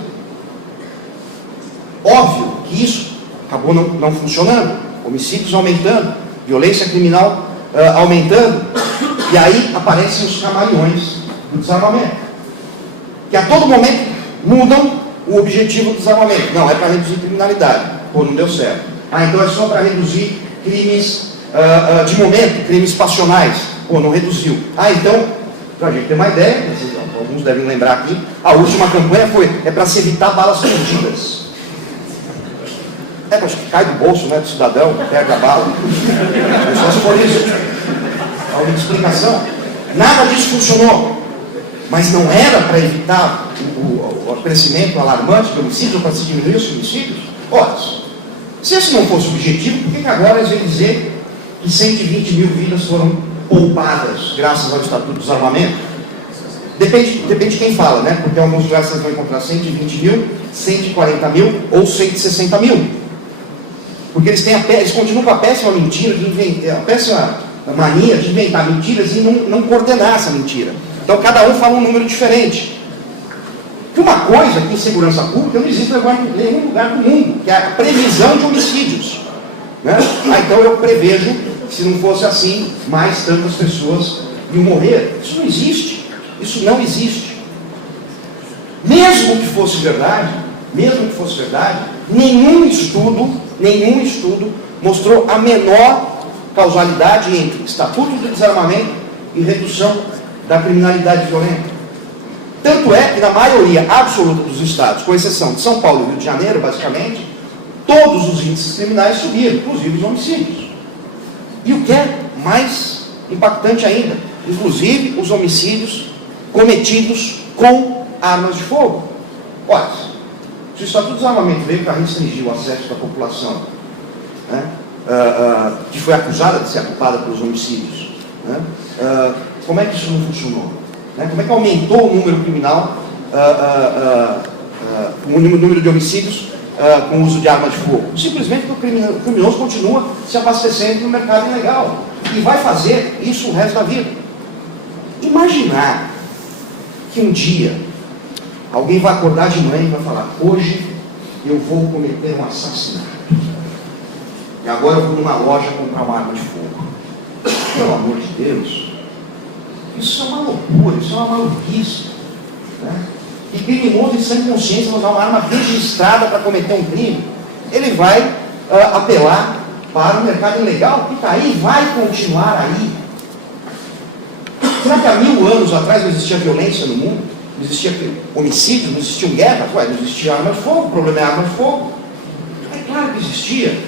Óbvio que isso acabou não funcionando, homicídios aumentando, violência criminal aumentando, e aí aparecem os camaleões do desarmamento, que a todo momento mudam o objetivo do desarmamento. Não, é para reduzir criminalidade. Pô, não deu certo. Então é só para reduzir crimes de momento, crimes passionais. Pô, não reduziu. Então, para a gente ter uma ideia, alguns devem lembrar aqui, a última campanha é para se evitar balas perdidas. Acho que cai do bolso, né, do cidadão, pega a bala. Só se for isso. A única explicação. Nada disso funcionou. Mas não era para evitar o crescimento alarmante de homicídios, ou para se diminuir os homicídios? Ora, se esse não fosse o objetivo, por que agora eles vêm dizer que 120 mil vidas foram poupadas graças ao Estatuto do Desarmamento? Depende de quem fala, né? Porque em alguns lugares vocês vão encontrar 120 mil, 140 mil ou 160 mil. Porque eles continuam com a péssima mentira, a péssima mania de inventar mentiras e não coordenar essa mentira. Então cada um fala um número diferente. Que uma coisa que em segurança pública não existe em nenhum lugar do mundo, que é a previsão de homicídios, né? Então eu prevejo que se não fosse assim, mais tantas pessoas iam morrer. Isso não existe. Isso não existe. Mesmo que fosse verdade, nenhum estudo mostrou a menor causalidade entre Estatuto do Desarmamento e redução da criminalidade violenta. Tanto é que na maioria absoluta dos estados, com exceção de São Paulo e Rio de Janeiro, basicamente, todos os índices criminais subiram, inclusive os homicídios. E o que é mais impactante ainda, inclusive os homicídios cometidos com armas de fogo. Olha, se o Estatuto do Desarmamento veio para restringir o acesso da população, né, que foi acusada de ser culpada pelos homicídios, né, como é que isso não funcionou? Né? Como é que aumentou o número criminal, o número de homicídios com o uso de armas de fogo? Simplesmente porque o criminoso continua se abastecendo no mercado ilegal e vai fazer isso o resto da vida. Imaginar que um dia alguém vai acordar de manhã e vai falar: hoje eu vou cometer um assassinato. E agora eu vou numa loja comprar uma arma de fogo. Pelo amor de Deus, isso é uma loucura, isso é uma maluquice, né? que criminoso em sã consciência usar uma arma registrada para cometer um crime, ele vai apelar para o mercado ilegal, que está aí, vai continuar aí. Será que há 1000 anos atrás não existia violência no mundo? Não existia homicídio, não existiam guerras? Ué, não existia arma de fogo, o problema é arma de fogo. É claro que existia,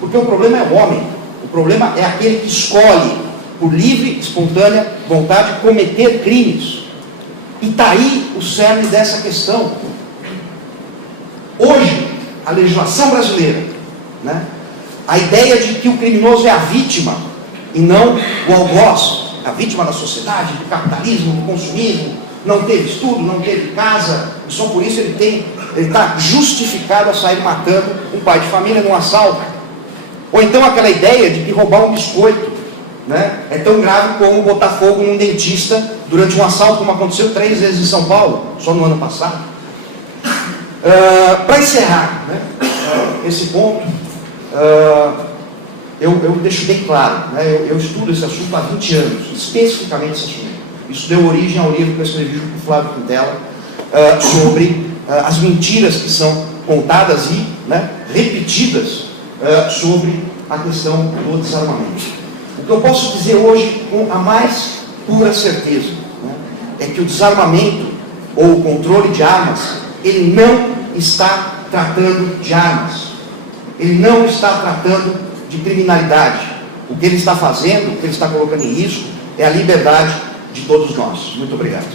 porque o problema é o homem. O problema é aquele que escolhe, por livre, espontânea vontade, cometer crimes. E está aí o cerne dessa questão. Hoje, a legislação brasileira, né, a ideia de que o criminoso é a vítima e não o algoz, a vítima da sociedade, do capitalismo, do consumismo, não teve estudo, não teve casa, e só por isso ele está justificado a sair matando um pai de família num assalto. Ou então aquela ideia de que roubar um biscoito, né, é tão grave como botar fogo num dentista durante um assalto, como aconteceu 3 vezes em São Paulo, só no ano passado. Para encerrar, né, esse ponto, eu deixo bem claro, né, eu estudo esse assunto há 20 anos, especificamente esse assunto. Isso deu origem ao livro que eu escrevi junto com o Flávio Quintela, sobre as mentiras que são contadas e, né, repetidas sobre a questão do desarmamento. O que eu posso dizer hoje com a mais pura certeza, né, é que o desarmamento ou o controle de armas, ele não está tratando de armas, ele não está tratando de criminalidade. O que ele está fazendo, o que ele está colocando em risco, é a liberdade de todos nós. Muito obrigado.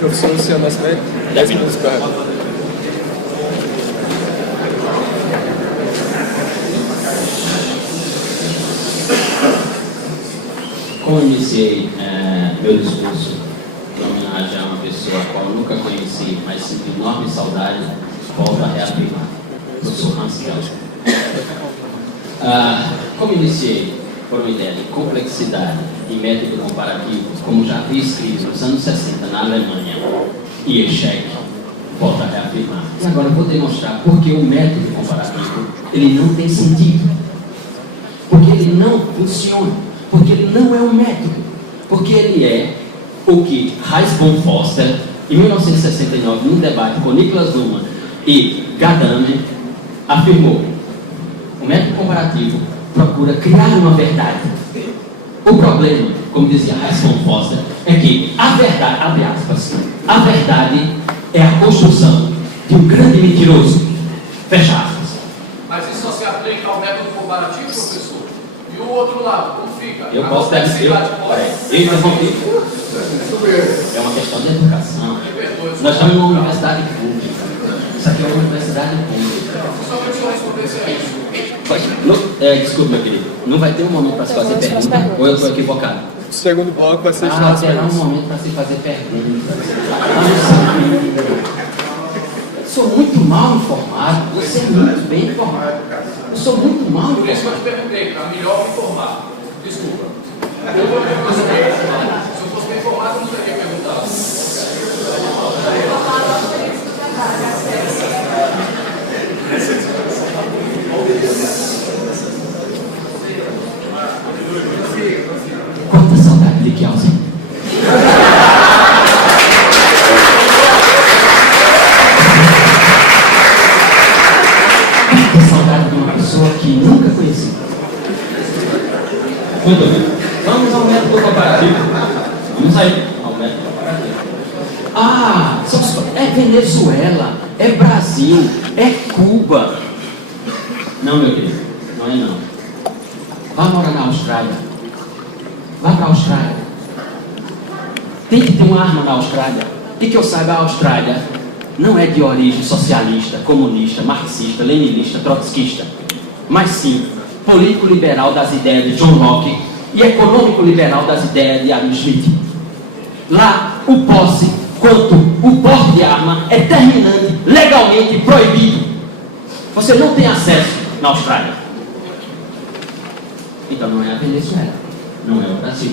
Professor Luciano Nascimento, 10 minutos para ela. Como eu iniciei meu discurso em homenagem a uma pessoa a qual eu nunca conheci, mas sinto enorme saudade, volto a reafirmar. Professor Hans Kelsen. Como iniciei por uma ideia de complexidade e método comparativo, como já havia escrito nos anos 60 na Alemanha, e Eshek, volta a reafirmar. E agora eu vou demonstrar porque o método comparativo ele não tem sentido, porque ele não funciona, porque ele não é um método, porque ele é o que Hayes von Foster, em 1969, num debate com Niklas Luhmann e Gadamer, afirmou. O método comparativo procura criar uma verdade. O problema, como dizia Hayes von Foster, é que a verdade, abre aspas, a verdade é a construção de um grande mentiroso. Fecha aspas. Mas isso só se aplica ao método comparativo, professor? E o outro lado, como fica? Eu posso ter é uma questão de educação. Nós estamos numa universidade pública. Isso aqui é uma universidade pública. Só que eu respondesse a isso. Desculpe, meu querido. Não vai ter um momento para se fazer pergunta? Ou eu estou equivocado? O segundo bloco vai ser terá um momento para se fazer perguntas. Eu sou muito mal informado. Você é muito bem informado. Eu sou muito mal informado. Por isso que eu te perguntei, para melhor me informar. Desculpa. Se eu fosse bem informado, eu não teria perguntado. Quanta saudade de Kelsen. Quanta saudade de uma pessoa que nunca conheci. Muito bem. Vamos ao método comparativo. Vamos aí ao método comparativo. É Venezuela, é Brasil, é Cuba. Não, meu querido, não é não. Vá morar na Austrália. Vá para a Austrália. Tem que ter uma arma na Austrália. E que eu saiba, a Austrália não é de origem socialista, comunista, marxista, leninista, trotskista, mas sim político-liberal das ideias de John Locke e econômico-liberal das ideias de Adam Smith. Lá, o posse quanto o porte de arma é terminante, legalmente proibido. Você não tem acesso na Austrália. Então não é a Venezuela, não é o Brasil.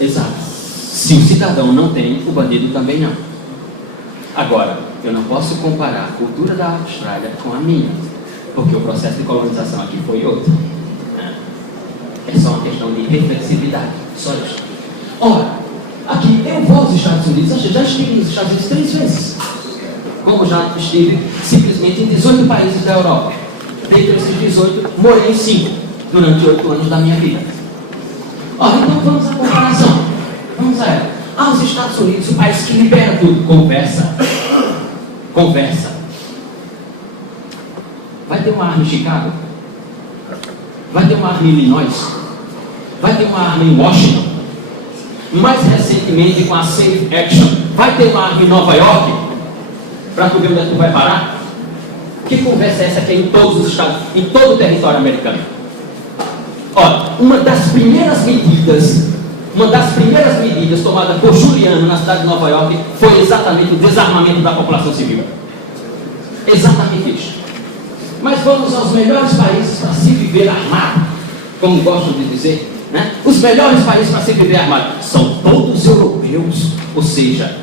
Exato. Se o cidadão não tem, o bandido também não. Agora, eu não posso comparar a cultura da Austrália com a minha, porque o processo de colonização aqui foi outro. É só uma questão de reflexividade, só isso. Ora, aqui eu vou aos Estados Unidos, eu já estive nos Estados Unidos 3 vezes. Como já estive simplesmente em 18 países da Europa. Dentre esses 18, morei em 5 durante 8 anos da minha vida. Ora, então vamos à comparação. Vamos a ela. Os Estados Unidos, o país que libera tudo. Conversa. Vai ter uma arma em Chicago? Vai ter uma arma em Illinois? Vai ter uma arma em Washington? Mais recentemente com a Safe Action, vai ter uma arma em Nova York? Para tu ver onde é que tu vai parar? Que conversa é essa aqui em todos os estados, em todo o território americano? Olha, uma das primeiras medidas tomadas por Giuliani na cidade de Nova York foi exatamente o desarmamento da população civil. Exatamente isso. Mas vamos aos melhores países para se viver armado, como gostam de dizer, né? Os melhores países para se viver armado são todos europeus, ou seja,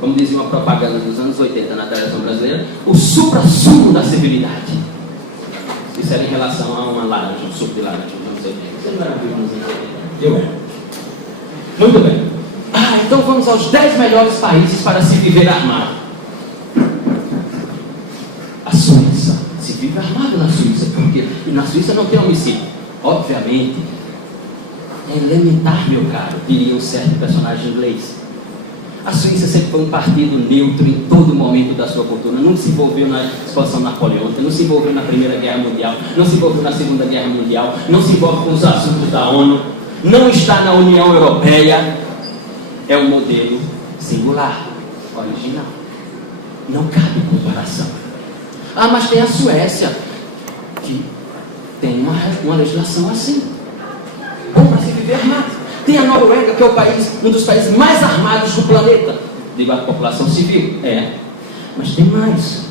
como dizia uma propaganda dos anos 80 na televisão brasileira, o supra-sumo da civilidade. Isso era em relação a uma laranja, um suco de laranja nos anos 80. Você não era vivo nos anos 80? Eu era. Muito bem. Então vamos aos 10 melhores países para se viver armado. A Suíça. Se vive armado na Suíça, porque na Suíça não tem homicídio. Obviamente, é elementar, meu caro, diria um certo personagem inglês. A Suíça sempre foi um partido neutro em todo momento da sua cultura. Não se envolveu na expansão napoleônica, não se envolveu na Primeira Guerra Mundial, não se envolveu na Segunda Guerra Mundial, não se envolve com os assuntos da ONU, não está na União Europeia. É um modelo singular, original. Não cabe comparação. Mas tem a Suécia, que tem uma legislação assim. Bom para se viver armado. Tem a Noruega, que é um dos países mais armados do planeta. Digo, a população civil. Mas tem mais.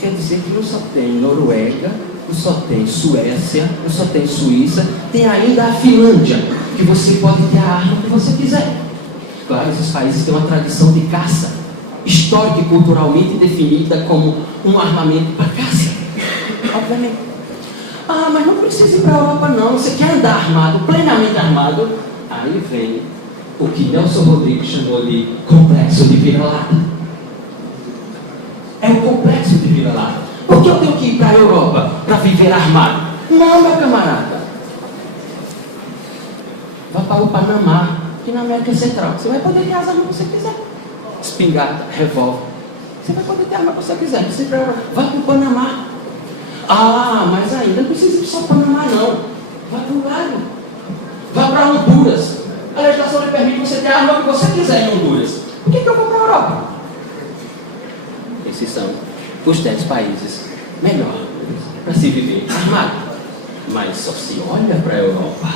Quer dizer que não só tem Noruega, não só tem Suécia, não só tem Suíça, tem ainda a Finlândia, que você pode ter a arma que você quiser. Claro, esses países têm uma tradição de caça, histórica e culturalmente definida como um armamento para caça. Obviamente. Mas não precisa ir para a Europa não. Você quer andar armado, plenamente armado? Aí vem o que Nelson Rodrigues chamou de complexo de vira-lata. É o complexo de vira-lata. Por que eu tenho que ir para a Europa para viver armado? Não, meu camarada. Vá para o Panamá, aqui na América Central. Você vai poder ter as armas que você quiser. Espingarda, revólver. Você vai poder ter a arma que você quiser. Você vai para o Panamá. Mas ainda não precisa ir só para o Panamá, não. Vá para o lado. Vá para Honduras. A legislação lhe permite você ter a arma que você quiser em Honduras. Por que eu vou para a Europa? Esses são os 10 países melhores para se viver armado. Mas só se olha para a Europa.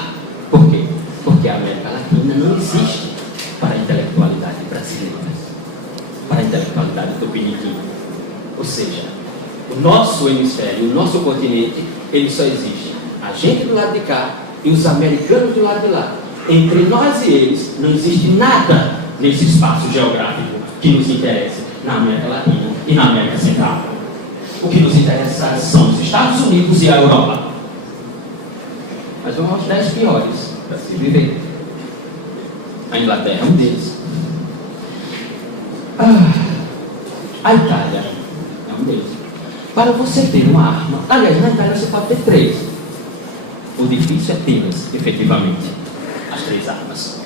Por quê? Porque a América Latina não existe para a intelectualidade brasileira, para a intelectualidade tupiniquim. Ou seja, o nosso hemisfério, o nosso continente, ele só existe a gente do lado de cá e os americanos do lado de lá. Entre nós e eles não existe nada nesse espaço geográfico que nos interesse na América Latina e na América Central. O que nos interessa são os Estados Unidos e a Europa. Mas vamos aos 10 piores para se viver. A Inglaterra é um deles. A Itália é um deles. Para você ter uma arma, aliás, na Itália você pode ter 3. O difícil é tê-las, efetivamente, as 3 armas.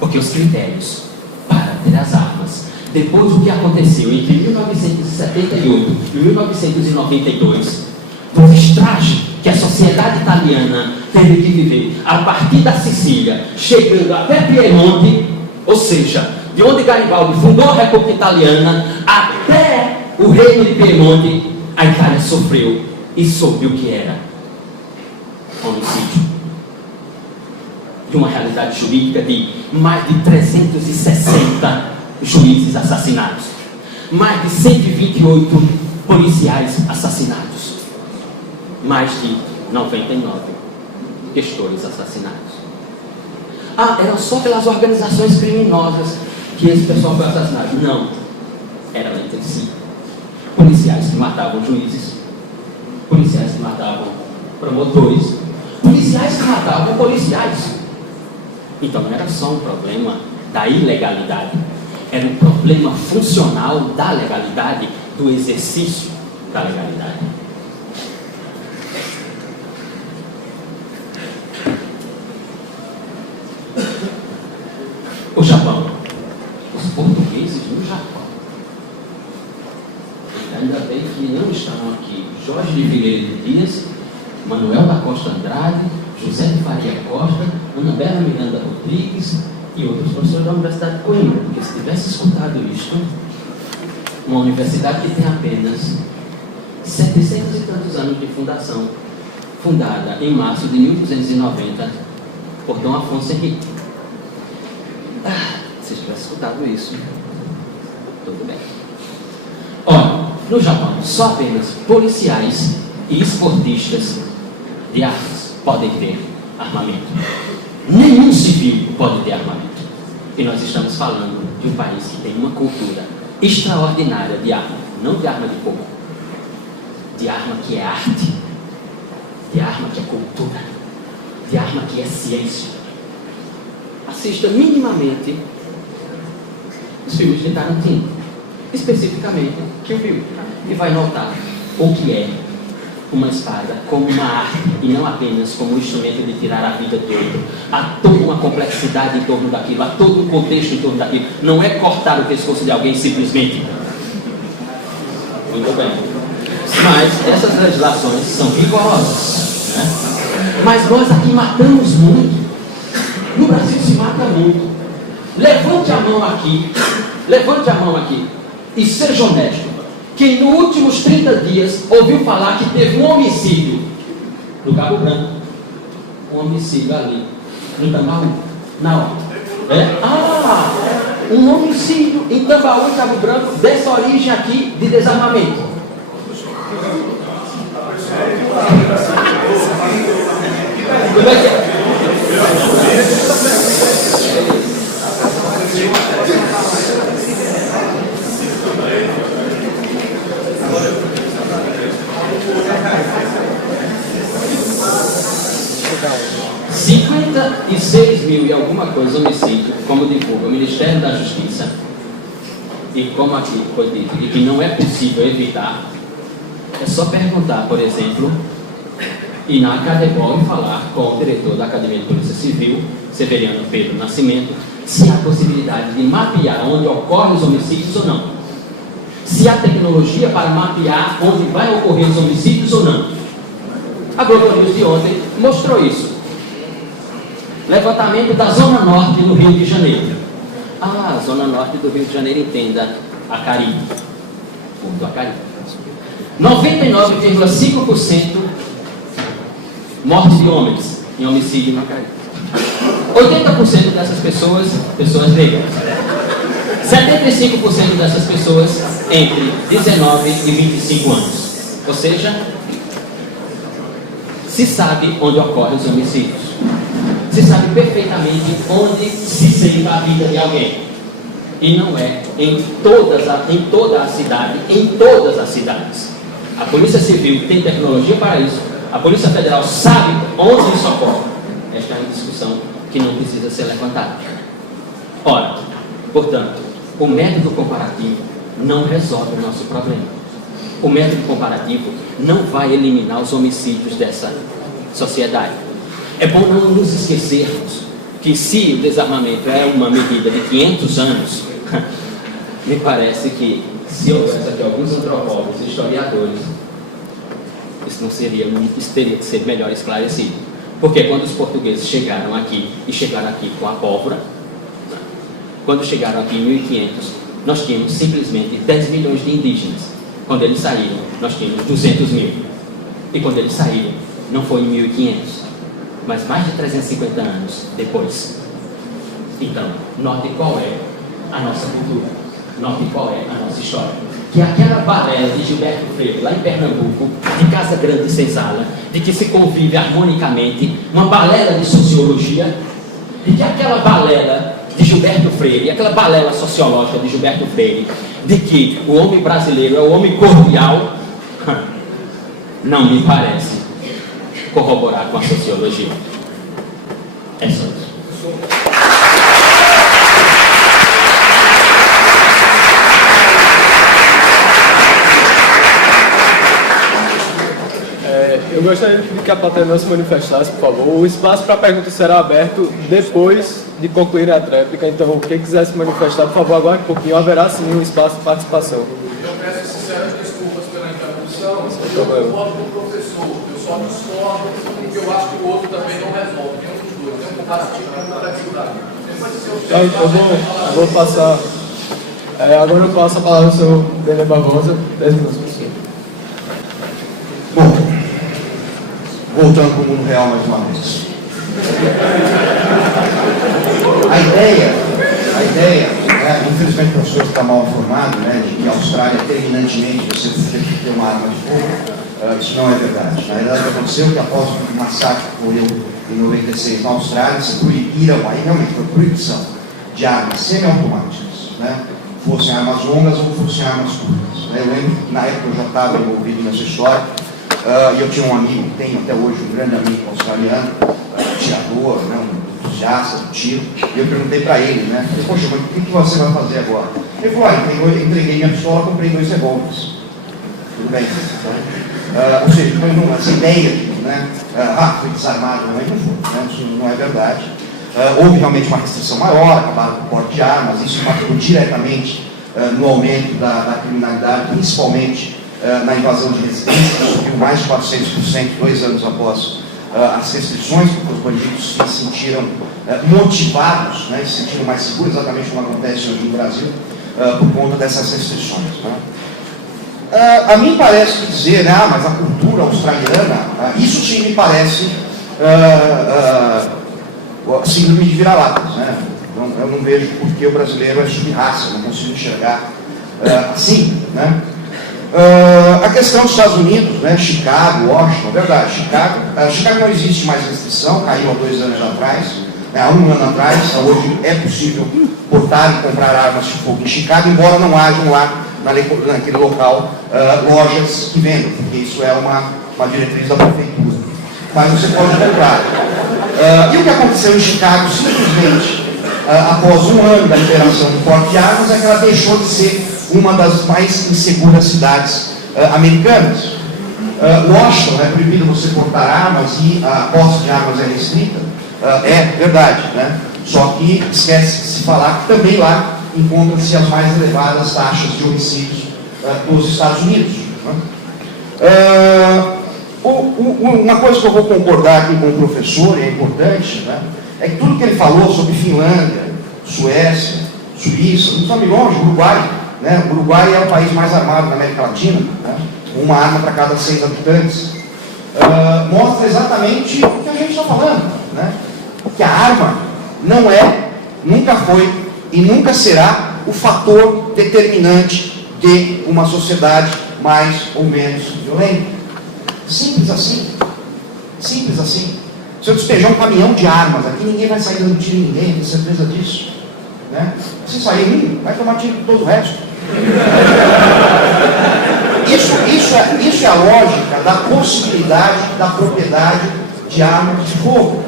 Porque os critérios para ter as armas, depois do que aconteceu entre 1978 e 1992, do estrago que a sociedade italiana teve que viver a partir da Sicília, chegando até Piemonte, ou seja, de onde Garibaldi fundou a República Italiana até o reino de Piemonte, a Itália sofreu e soube o que era homicídio. De uma realidade jurídica de mais de 360 juízes assassinados, mais de 128 policiais assassinados, mais de 99 gestores assassinados. Eram só pelas organizações criminosas que esse pessoal foi assassinado. Não, era entre si. Policiais que matavam juízes, policiais que matavam promotores, policiais que matavam policiais. Então não era só um problema da ilegalidade, era um problema funcional da legalidade, do exercício da legalidade. O Japão, os portugueses no Japão, ainda bem que não estão aqui Jorge de Vieira de Dias, Manuel da Costa Andrade, José de Faria Costa, Ana Bela Miranda Rodrigues e outros professores da Universidade de Coimbra, porque se tivesse escutado isto, uma universidade que tem apenas 700 e tantos anos de fundação, fundada em março de 1290 por Dom Afonso Henrique. Se tivesse escutado isso, tudo bem. Olha, no Japão, só apenas policiais e esportistas de armas podem ter armamento. Nenhum civil pode ter armamento. E nós estamos falando de um país que tem uma cultura extraordinária de arma, não de arma de fogo, de arma que é arte, de arma que é cultura, de arma que é ciência. Assista minimamente os filmes de Tarantino, especificamente Kill Bill, e vai notar o que é uma espada como uma arte e não apenas como um instrumento de tirar a vida do outro. Há toda uma complexidade em torno daquilo, há todo um contexto em torno daquilo. Não é cortar o pescoço de alguém simplesmente. Muito bem. Mas essas legislações são rigorosas, né? Mas nós aqui matamos muito. No Brasil se mata muito. Levante a mão aqui e seja honesto. Quem nos últimos 30 dias ouviu falar que teve um homicídio no Cabo Branco, um homicídio ali no Tambaú, na hora. Um homicídio em Tambaú e Cabo Branco dessa origem aqui de desarmamento. Como é que é? 56 mil e alguma coisa homicídio, como divulga o Ministério da Justiça, e como aqui foi dito, e que não é possível evitar. É só perguntar, por exemplo, ir na Acadebol e falar com o diretor da Academia de Polícia Civil, Severiano Pedro Nascimento, se há possibilidade de mapear onde ocorrem os homicídios ou não. Se há tecnologia para mapear onde vai ocorrer os homicídios ou não. A Globo News de ontem mostrou isso. Levantamento da Zona Norte do Rio de Janeiro. A Zona Norte do Rio de Janeiro, entenda, Acari. Do Acari. 99,5% mortes de homens em homicídio no Acari. 80% dessas pessoas negras. 75% dessas pessoas entre 19 e 25 anos. Ou seja, se sabe onde ocorrem os homicídios. Se sabe perfeitamente onde se ceifa a vida de alguém. E não é em toda a cidade, em todas as cidades. A Polícia Civil tem tecnologia para isso. A Polícia Federal sabe onde isso ocorre. Esta é uma discussão que não precisa ser levantada. Ora, portanto, o método comparativo não resolve o nosso problema. O método comparativo não vai eliminar os homicídios dessa sociedade. É bom não nos esquecermos que se o desarmamento é uma medida de 500 anos, me parece que se houvesse aqui alguns antropólogos e historiadores, isso teria que ser melhor esclarecido. Porque quando os portugueses chegaram aqui com a pólvora, Quando chegaram aqui em 1500, nós tínhamos simplesmente 10 milhões de indígenas. Quando eles saíram, nós tínhamos 200 mil. E quando eles saíram, não foi em 1500, mas mais de 350 anos depois. Então, note qual é a nossa cultura, note qual é a nossa história. Que aquela balela de Gilberto Freire, lá em Pernambuco, de Casa Grande e Senzala, de que se convive harmonicamente, uma balela de sociologia, de que aquela balela de Gilberto Freire, aquela balela sociológica de Gilberto Freire, de que o homem brasileiro é o homem cordial, não me parece corroborar com a sociologia. É só isso. Eu gostaria de pedir que a plateia não se manifestasse, por favor. O espaço para perguntas será aberto depois de concluir a tréplica. Então, quem quiser se manifestar, por favor, aguarde um pouquinho. Haverá sim um espaço de participação. Eu peço sinceras desculpas pela interrupção. Eu concordo com o professor. Eu só discordo porque eu acho que o outro também não resolve. Nenhum dos dois. Tem um comparativo com complexidade. Eu vou passar. Agora eu passo a palavra ao senhor Benê Barbosa. 10 minutos, professor. Bom, voltando para o mundo real mais uma vez. A ideia, infelizmente o professor está mal informado, de que a Austrália terminantemente você tem que ter uma arma de fogo, isso não é verdade. Na verdade, aconteceu que após o massacre que ocorreu em 96 na Austrália, se proibiram, aí realmente foi proibição de armas semiautomáticas, fossem armas longas ou fossem armas curtas. Eu lembro que na época eu já estava envolvido nessa história, e eu tinha um amigo, tenho até hoje um grande amigo australiano, atirador, um entusiasta do tiro, e eu perguntei para ele, falei, poxa, mas o que você vai fazer agora? Ele falou, eu entreguei minha pistola, comprei 2 revólveres. Tudo bem. Ou seja, essa ideia de, foi desarmado, realmente não foi, isso não é verdade. Houve realmente uma restrição maior, acabaram com o porte de armas, isso impactou diretamente no aumento da criminalidade, principalmente na invasão de residências, que subiu mais de 400%, 2 anos após as restrições, porque os bandidos se sentiram motivados, se sentiram mais seguros, exatamente como acontece hoje no Brasil, por conta dessas restrições. A mim parece dizer, mas a cultura australiana, isso sim me parece síndrome de vira-latas. Eu não vejo porque o brasileiro é sub-raça, não consigo enxergar assim. A questão dos Estados Unidos, Chicago, Washington, verdade, Chicago não existe mais restrição, caiu há 2 anos atrás, há 1 ano atrás, hoje é possível portar e comprar armas de fogo em Chicago, embora não hajam lá naquele local lojas que vendam, porque isso é uma diretriz da prefeitura. Mas você pode comprar. E o que aconteceu em Chicago, simplesmente, após 1 ano da liberação do porte de armas, é que ela deixou de ser uma das mais inseguras cidades americanas. Washington é proibido você portar armas e a posse de armas é restrita. É verdade, Só que esquece de falar que também lá encontram-se as mais elevadas taxas de homicídios dos Estados Unidos. Uma coisa que eu vou concordar aqui com o professor, e é importante, é que tudo que ele falou sobre Finlândia, Suécia, Suíça, não estamos longe, Uruguai. O Uruguai é o país mais armado da América Latina, com uma arma para cada 6 habitantes. Mostra exatamente o que a gente está falando, que a arma não é, nunca foi e nunca será o fator determinante de uma sociedade mais ou menos violenta. Simples assim. Simples assim. Se eu despejar um caminhão de armas aqui, ninguém vai sair dando tiro em ninguém, tenho certeza disso. Se sair um, vai tomar tiro de todo o resto. Isso é a lógica da possibilidade da propriedade de armas de fogo,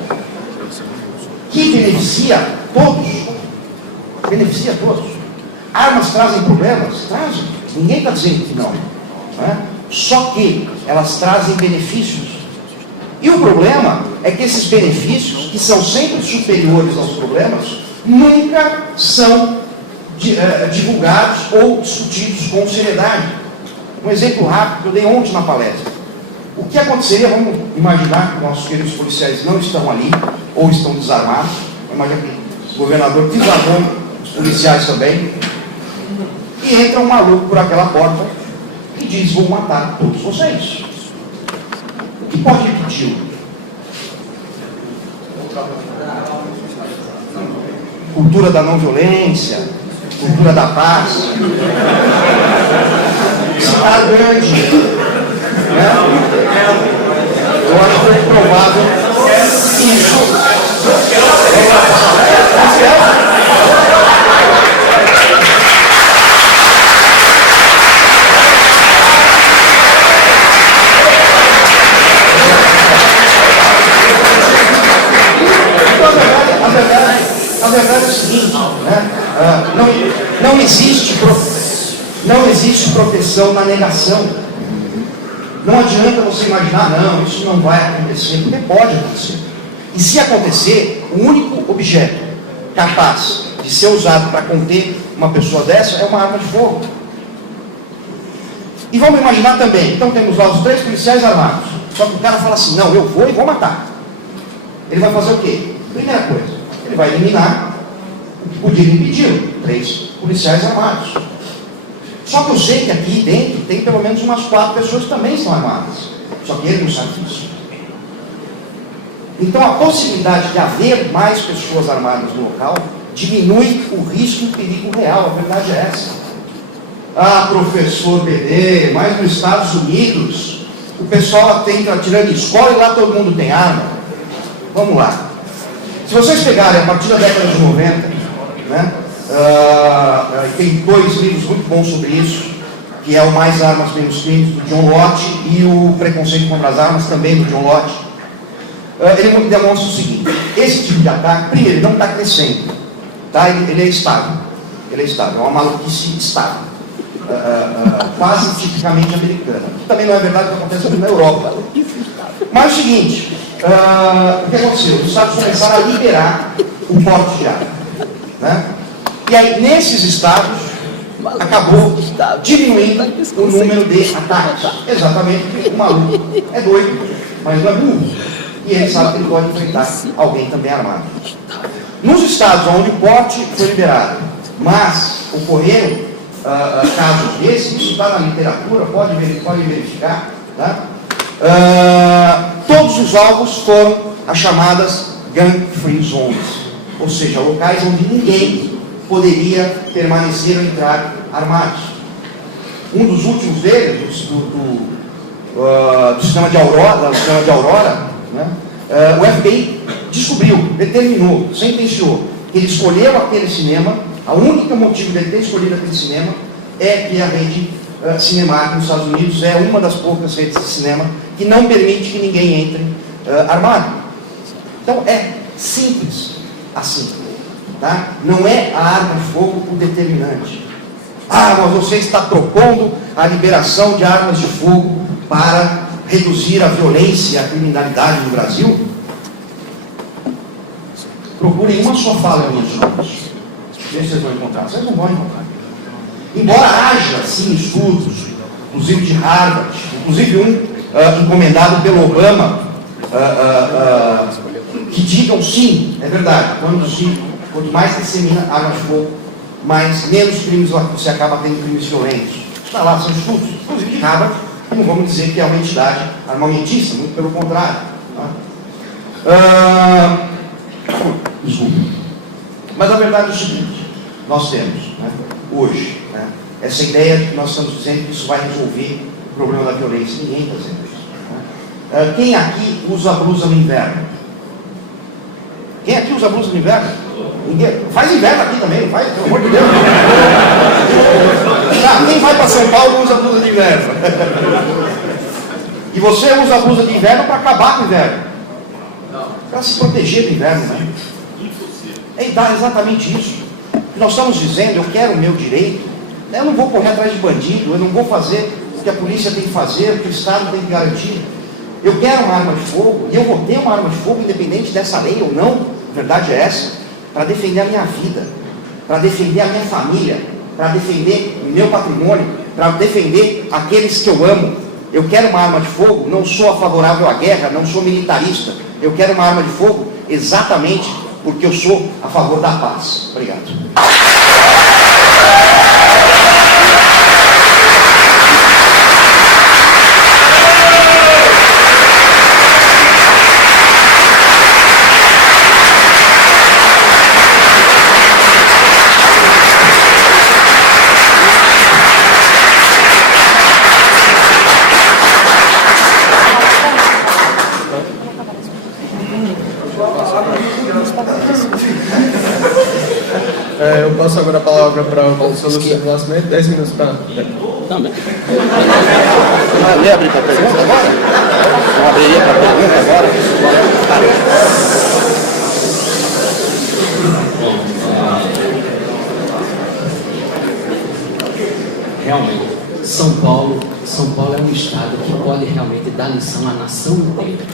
que beneficia todos. Beneficia todos. Armas trazem problemas? Trazem. Ninguém está dizendo que não. Só que elas trazem benefícios. E o problema é que esses benefícios, que são sempre superiores aos problemas, nunca são divulgados ou discutidos com seriedade. Um exemplo rápido que eu dei ontem na palestra. O que aconteceria, vamos imaginar que nossos queridos policiais não estão ali, ou estão desarmados. Imagina que o governador desarmou os policiais também, e entra um maluco por aquela porta e diz: vou matar todos vocês. O que pode impedi-lo? Cultura da não violência, cultura da paz, cidade grande, né? Eu acho que é provável isso. A verdade é o seguinte, né? Não existe proteção na negação. Não adianta você imaginar, não, isso não vai acontecer, porque pode acontecer. E se acontecer, o único objeto capaz de ser usado para conter uma pessoa dessa é uma arma de fogo. E vamos imaginar também, então temos lá os 3 policiais armados, só que o cara fala assim: não, eu vou e vou matar. Ele vai fazer o quê? Primeira coisa, ele vai eliminar o que podia impedir: 3 policiais armados. Só que eu sei que aqui dentro tem pelo menos umas 4 pessoas que também estão armadas. Só que ele não sabe disso. Então a possibilidade de haver mais pessoas armadas no local diminui o risco e o perigo real. A verdade é essa. Ah, professor BD, mas nos Estados Unidos o pessoal tem atirando em escola e lá todo mundo tem arma. Vamos lá. Se vocês pegarem a partir da década de 90, né, tem 2 livros muito bons sobre isso, que é o Mais Armas, Menos Crimes, do John Lott, e o Preconceito contra as Armas, também do John Lott. Ele demonstra o seguinte: esse tipo de ataque, primeiro, não está crescendo, tá? Ele é estável. Ele é estável, é uma maluquice estável, quase tipicamente americana, que também não é verdade que acontece aqui na Europa. Mas o seguinte, o que aconteceu? Os Estados começaram a liberar o porte de arma, né? E aí, nesses estados, acabou diminuindo o número de ataques. Exatamente porque o maluco é doido, mas não é burro. E ele sabe que ele pode enfrentar alguém também armado. Nos estados onde o porte foi liberado, mas ocorreram casos desses, isso está na literatura, pode verificar, tá? Todos os alvos foram as chamadas gun-free zones, ou seja, locais onde ninguém poderia permanecer ou entrar armados. Um dos últimos deles, do sistema de Aurora, né, o FBI descobriu, determinou, sentenciou, que ele escolheu aquele cinema. A única motivo dele ter escolhido aquele cinema é que a rede Cinemark nos Estados Unidos é uma das poucas redes de cinema que não permite que ninguém entre armado. Então é simples assim, tá? Não é a arma de fogo o determinante. Ah, mas você está propondo a liberação de armas de fogo para reduzir a violência e a criminalidade no Brasil? Procurem uma só fala minha, jovens. Deixa vocês vão encontrar. Vocês não vão encontrar. Embora haja, sim, estudos, inclusive de Harvard, inclusive um encomendado pelo Obama, que digam sim, é verdade, quanto mais dissemina arma de fogo, menos crimes você acaba tendo crimes violentos. Está lá, são estudos, inclusive de Harvard, e não vamos dizer que é uma entidade armamentista, muito pelo contrário. Tá? Desculpa. Mas a verdade é o seguinte: nós temos, né, hoje, né, essa ideia de que nós estamos dizendo que isso vai resolver o problema da violência. Ninguém está dizendo isso. Né? Quem aqui usa blusa no inverno? Quem aqui usa blusa no inverno? Ninguém. Faz inverno aqui também, não faz? Pelo amor de Deus. Quem vai para São Paulo usa blusa de inverno. E você usa a blusa de inverno para acabar com o inverno. Para se proteger do inverno, né? É exatamente isso. Nós estamos dizendo: eu quero o meu direito, eu não vou correr atrás de bandido, eu não vou fazer o que a polícia tem que fazer, o que o Estado tem que garantir. Eu quero uma arma de fogo, e eu vou ter uma arma de fogo independente dessa lei ou não, a verdade é essa, para defender a minha vida, para defender a minha família, para defender o meu patrimônio, para defender aqueles que eu amo. Eu quero uma arma de fogo, não sou favorável à guerra, não sou militarista. Eu quero uma arma de fogo exatamente porque eu sou a favor da paz. Obrigado. Eu passo agora a palavra para o professor Luciano do Nascimento, 10 minutos para... Também. Vai abrir para pergunta agora? Vamos abrir para pergunta agora? Bom, realmente, São Paulo é um estado que pode realmente dar lição à nação inteira.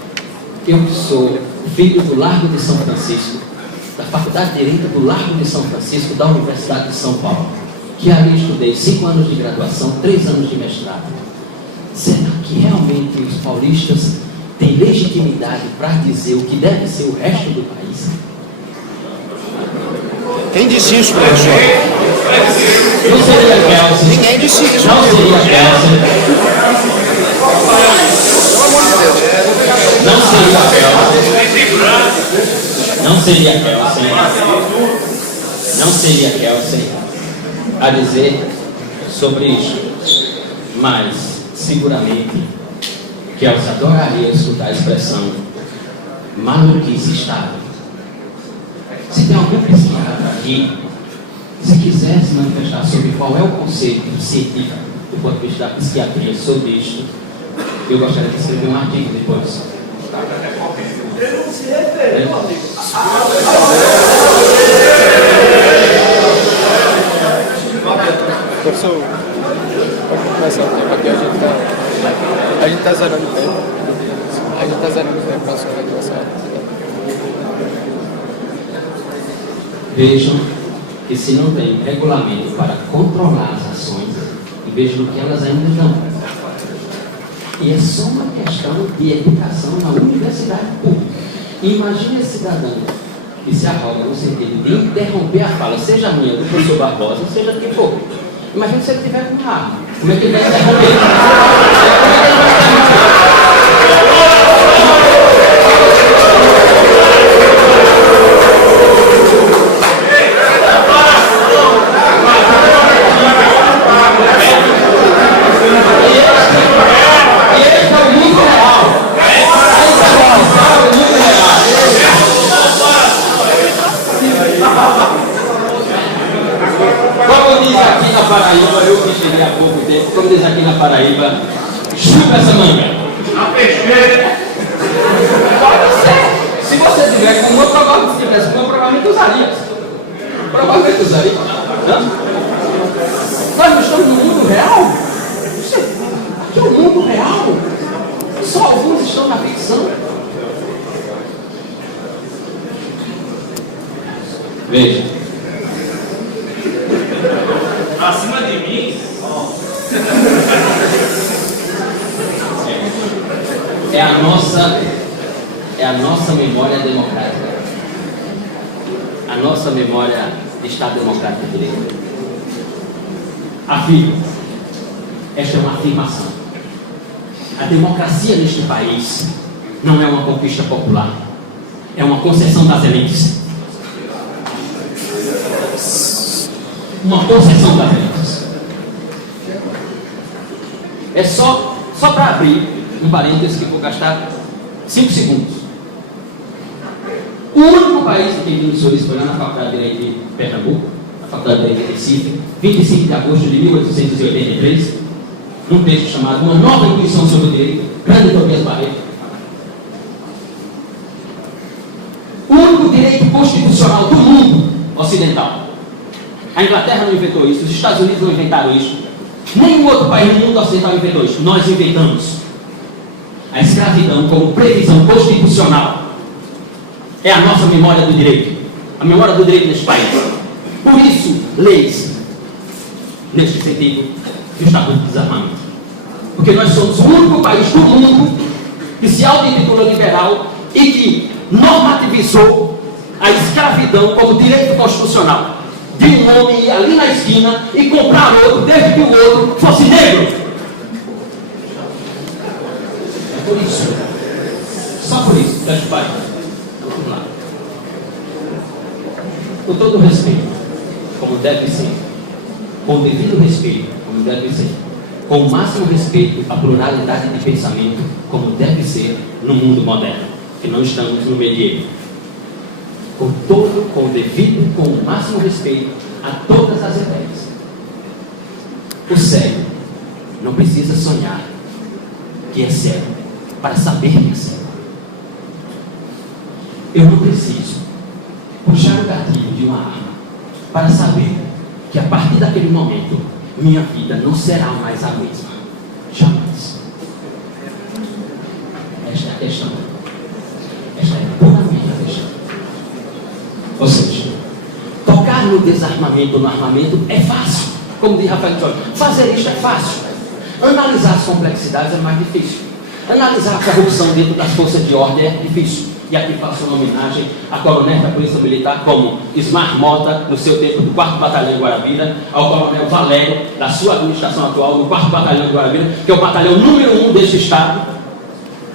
Eu que sou filho do Largo de São Francisco, da Faculdade de Direito do Largo de São Francisco, da Universidade de São Paulo, que ali estudei 5 anos de graduação, 3 anos de mestrado. Será que realmente os paulistas têm legitimidade para dizer o que deve ser o resto do país? Quem disse isso, professor? Não seria Kelsey. Ninguém disse isso. Não seria Kelsey. Não seria Kelsey. Não seria Kelsey. Não seria Kelsey a dizer sobre isso. Mas, seguramente, Kelsey adoraria escutar a expressão maluquice estável. Se tem algum psiquiatra aqui, se quiser se manifestar sobre qual é o conceito científico do ponto de vista da psiquiatria sobre isto, eu gostaria de escrever um artigo depois. Ele não se referiu, amigo. Professor, pode começar o tempo aqui, a gente está zerando o tempo. A gente está zerando o tempo para a senhora adversária. Vejam que se não tem regulamento para controlar as ações, e vejam que elas ainda não. E é só uma questão de educação na universidade pública. Imagine esse cidadão que se arroga no sentido de interromper a fala, seja a minha, do professor Barbosa, seja de quem for. Imagine se ele tiver com uma arma. Como é que ele vai interromper? Como diz aqui na Paraíba, eu que cheguei há pouco tempo, como diz aqui na Paraíba, chupa essa manga. A peixeira. Pode ser. Se você tiver com uma, provavelmente, se tivesse com uma, provavelmente usaria. Provavelmente usaria. Hã? Nós não estamos no mundo real? Aqui é o mundo real. Só alguns estão na ficção. Veja. Acima de mim. É a nossa memória democrática. A nossa memória de Estado Democrático de Direito. Afirmo. Esta é uma afirmação. A democracia neste país não é uma conquista popular. É uma concessão das elites. Uma concessão das elites. É só para abrir um parênteses que vou gastar 5 segundos. O único país que tem isso foi lá na Faculdade de Direito de Pernambuco, na Faculdade de Direito de Recife, 25 de agosto de 1883, num texto chamado Uma Nova Intuição sobre o Direito, grande Tobias Barreto. O único direito constitucional do mundo ocidental. A Inglaterra não inventou isso, os Estados Unidos não inventaram isso, nenhum outro país no mundo ocidental inventou isso. Nós inventamos a escravidão como previsão constitucional. É a nossa memória do direito, a memória do direito neste país. Por isso, leis, neste sentido, do Estatuto de Desarmamento. Porque nós somos o único país do mundo que se auto-intitula liberal e que normativizou a escravidão como direito constitucional. De um homem ir ali na esquina e comprar outro, desde que o outro fosse negro. É por isso. Só por isso, fecha o pai. Vamos lá. Com todo respeito, como deve ser. Com o devido respeito, como deve ser. Com o máximo respeito à pluralidade de pensamento, como deve ser no mundo moderno. Que não estamos no medievo. com o devido, com o máximo respeito a todas as ideias. O cego não precisa sonhar que é cego para saber que é cego. Eu não preciso puxar o gatilho de uma arma para saber que a partir daquele momento minha vida não será mais a mesma. Jamais. Esta é a questão. Esta é puramente a questão. Ou seja, tocar no desarmamento, no armamento é fácil. Como diz Rafael Tcholi, fazer isto é fácil. Analisar as complexidades é mais difícil. Analisar a corrupção dentro das forças de ordem é difícil. E aqui faço uma homenagem a coronel da Polícia Militar como Ismar Mota, no seu tempo do 4º Batalhão de Guarabira, ao coronel Valério, da sua administração atual, do 4º Batalhão de Guarabira, que é o batalhão número 1 deste estado,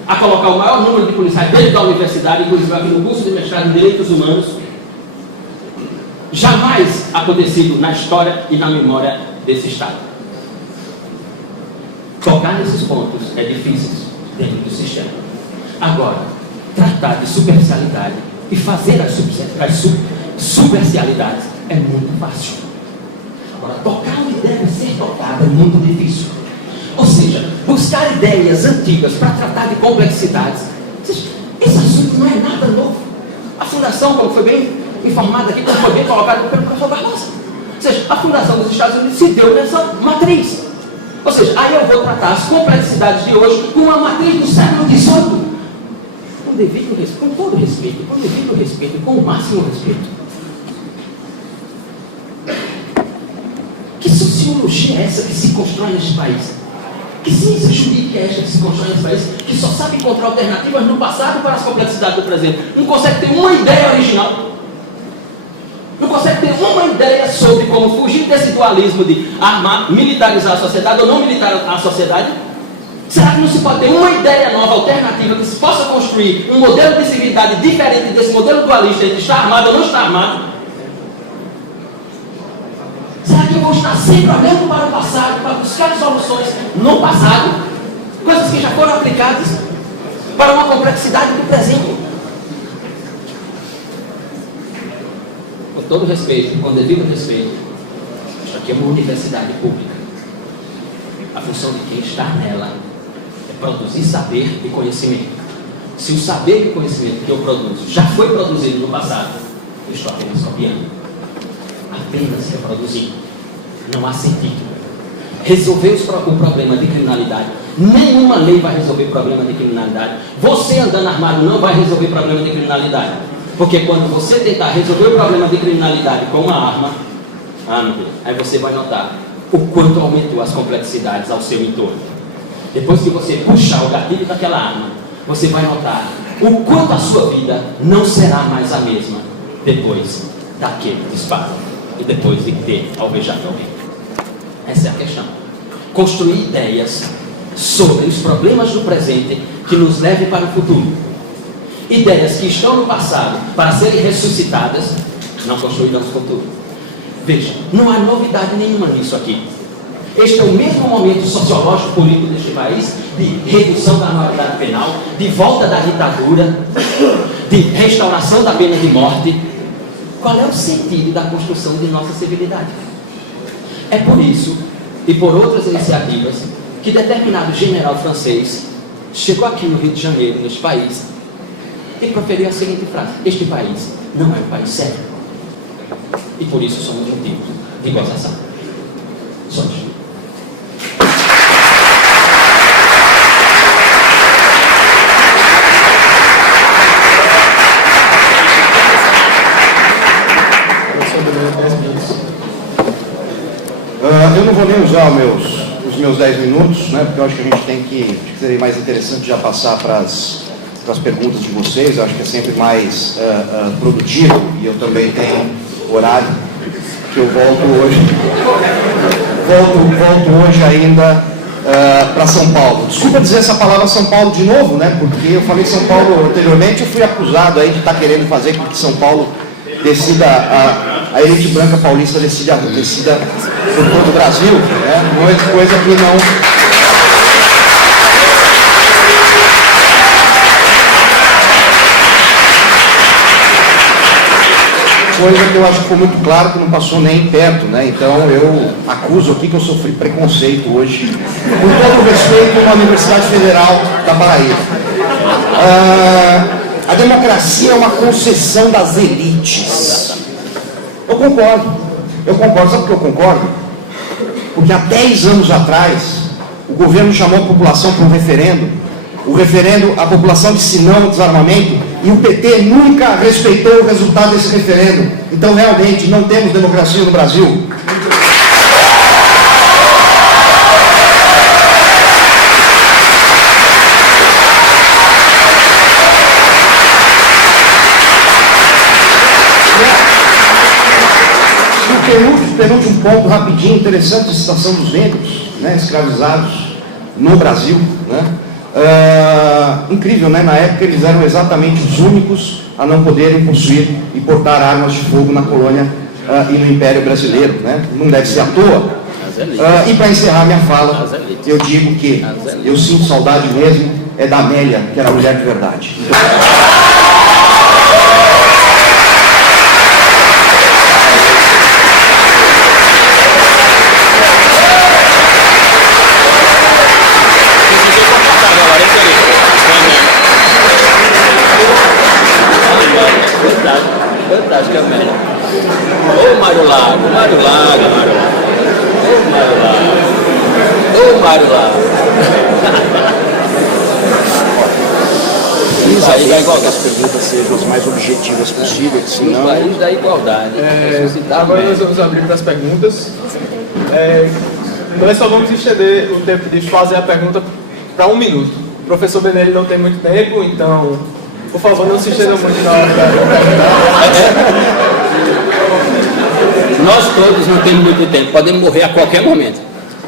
a colocar o maior número de policiais dentro da universidade, inclusive aqui no curso de mestrado em Direitos Humanos. Jamais acontecido na história e na memória desse estado. Tocar nesses pontos é difícil dentro do sistema. Agora, tratar de superficialidade e fazer as superficialidades é muito fácil. Agora, tocar onde deve ser tocada é muito difícil. Ou seja, buscar ideias antigas para tratar de complexidades. Esse assunto não é nada novo. A Fundação, como foi bem informada aqui, como foi bem colocado pelo professor Barbosa. Ou seja, a Fundação dos Estados Unidos se deu nessa matriz. Ou seja, aí eu vou tratar as complexidades de hoje com uma matriz do século XVIII. Com todo respeito, com devido respeito, com o máximo respeito. Que sociologia é essa que se constrói neste país? Que ciência jurídica é esta que se constrói neste país? Que só sabe encontrar alternativas no passado para as complexidades do presente. Não consegue ter uma ideia original. Não consegue ter uma ideia sobre como fugir desse dualismo de armar, militarizar a sociedade ou não militarizar a sociedade. Será que não se pode ter uma ideia nova, alternativa, que se possa construir um modelo de civilidade diferente desse modelo dualista entre estar armado ou não estar armado? Será que eu vou estar sempre olhando para o passado, para buscar soluções no passado, coisas que já foram aplicadas, para uma complexidade do presente? Com todo respeito, com devido respeito, isso aqui é uma universidade pública. A função de quem está nela produzir saber e conhecimento. Se o saber e conhecimento que eu produzo já foi produzido no passado, eu estou apenas copiando, apenas reproduzindo. Não há sentido. Resolver o problema de criminalidade, nenhuma lei vai resolver o problema de criminalidade. Você andando armado não vai resolver o problema de criminalidade, porque quando você tentar resolver o problema de criminalidade com uma arma, meu Deus, aí você vai notar o quanto aumentou as complexidades ao seu entorno. Depois que você puxar o gatilho daquela arma, você vai notar o quanto a sua vida não será mais a mesma depois daquele disparo e depois de ter alvejado alguém. Essa é a questão. Construir ideias sobre os problemas do presente que nos levem para o futuro. Ideias que estão no passado para serem ressuscitadas, não construirão o futuro. Veja, não há novidade nenhuma nisso aqui. Este é o mesmo momento sociológico político deste país, de redução da maioridade penal, de volta da ditadura, de restauração da pena de morte. Qual é o sentido da construção de nossa civilidade? É por isso, e por outras iniciativas, que determinado general francês chegou aqui no Rio de Janeiro, neste país, e proferiu a seguinte frase: este país não é um país sério. E por isso somos motivo de gozação. Somos. Eu não vou nem usar os meus 10 minutos, né, porque eu acho que a gente tem que seria mais interessante já passar para as perguntas de vocês. Eu acho que é sempre mais produtivo, e eu também tenho horário, que eu volto hoje ainda para São Paulo. Desculpa dizer essa palavra São Paulo de novo, né, porque eu falei São Paulo anteriormente, eu fui acusado aí de estar querendo fazer com que São Paulo decida, a elite branca paulista decida por todo o Brasil, né? Coisa que não... coisa que eu acho que ficou muito claro que não passou nem perto, né? Então eu acuso aqui que eu sofri preconceito hoje, com todo o respeito na Universidade Federal da Paraíba. A democracia é uma concessão das elites. Eu concordo. Sabe por que eu concordo? Porque há 10 anos atrás, o governo chamou a população para um referendo. O referendo, a população disse não ao desarmamento, e o PT nunca respeitou o resultado desse referendo. Então, realmente, não temos democracia no Brasil. Penúltimo ponto, rapidinho, interessante, a situação dos negros, né, escravizados no Brasil, né? Incrível, né? Na época eles eram exatamente os únicos a não poderem possuir e portar armas de fogo na colônia e no Império Brasileiro, né? Não deve ser à toa. E para encerrar minha fala, eu digo que eu sinto saudade mesmo é da Amélia, que era a mulher de verdade. Fantástica, Amélia. Ô Mário Lago. Ô Mário Lago. Isso aí dá igual que as perguntas sejam as mais objetivas possíveis, senão... O país da igualdade. Agora nós vamos abrir para as perguntas. Nós só vamos estender o tempo de fazer a pergunta para 1 minuto. O professor Benelli não tem muito tempo, então, por favor, não se estendam muito na hora da pergunta. Nós todos não temos muito tempo, podemos morrer a qualquer momento.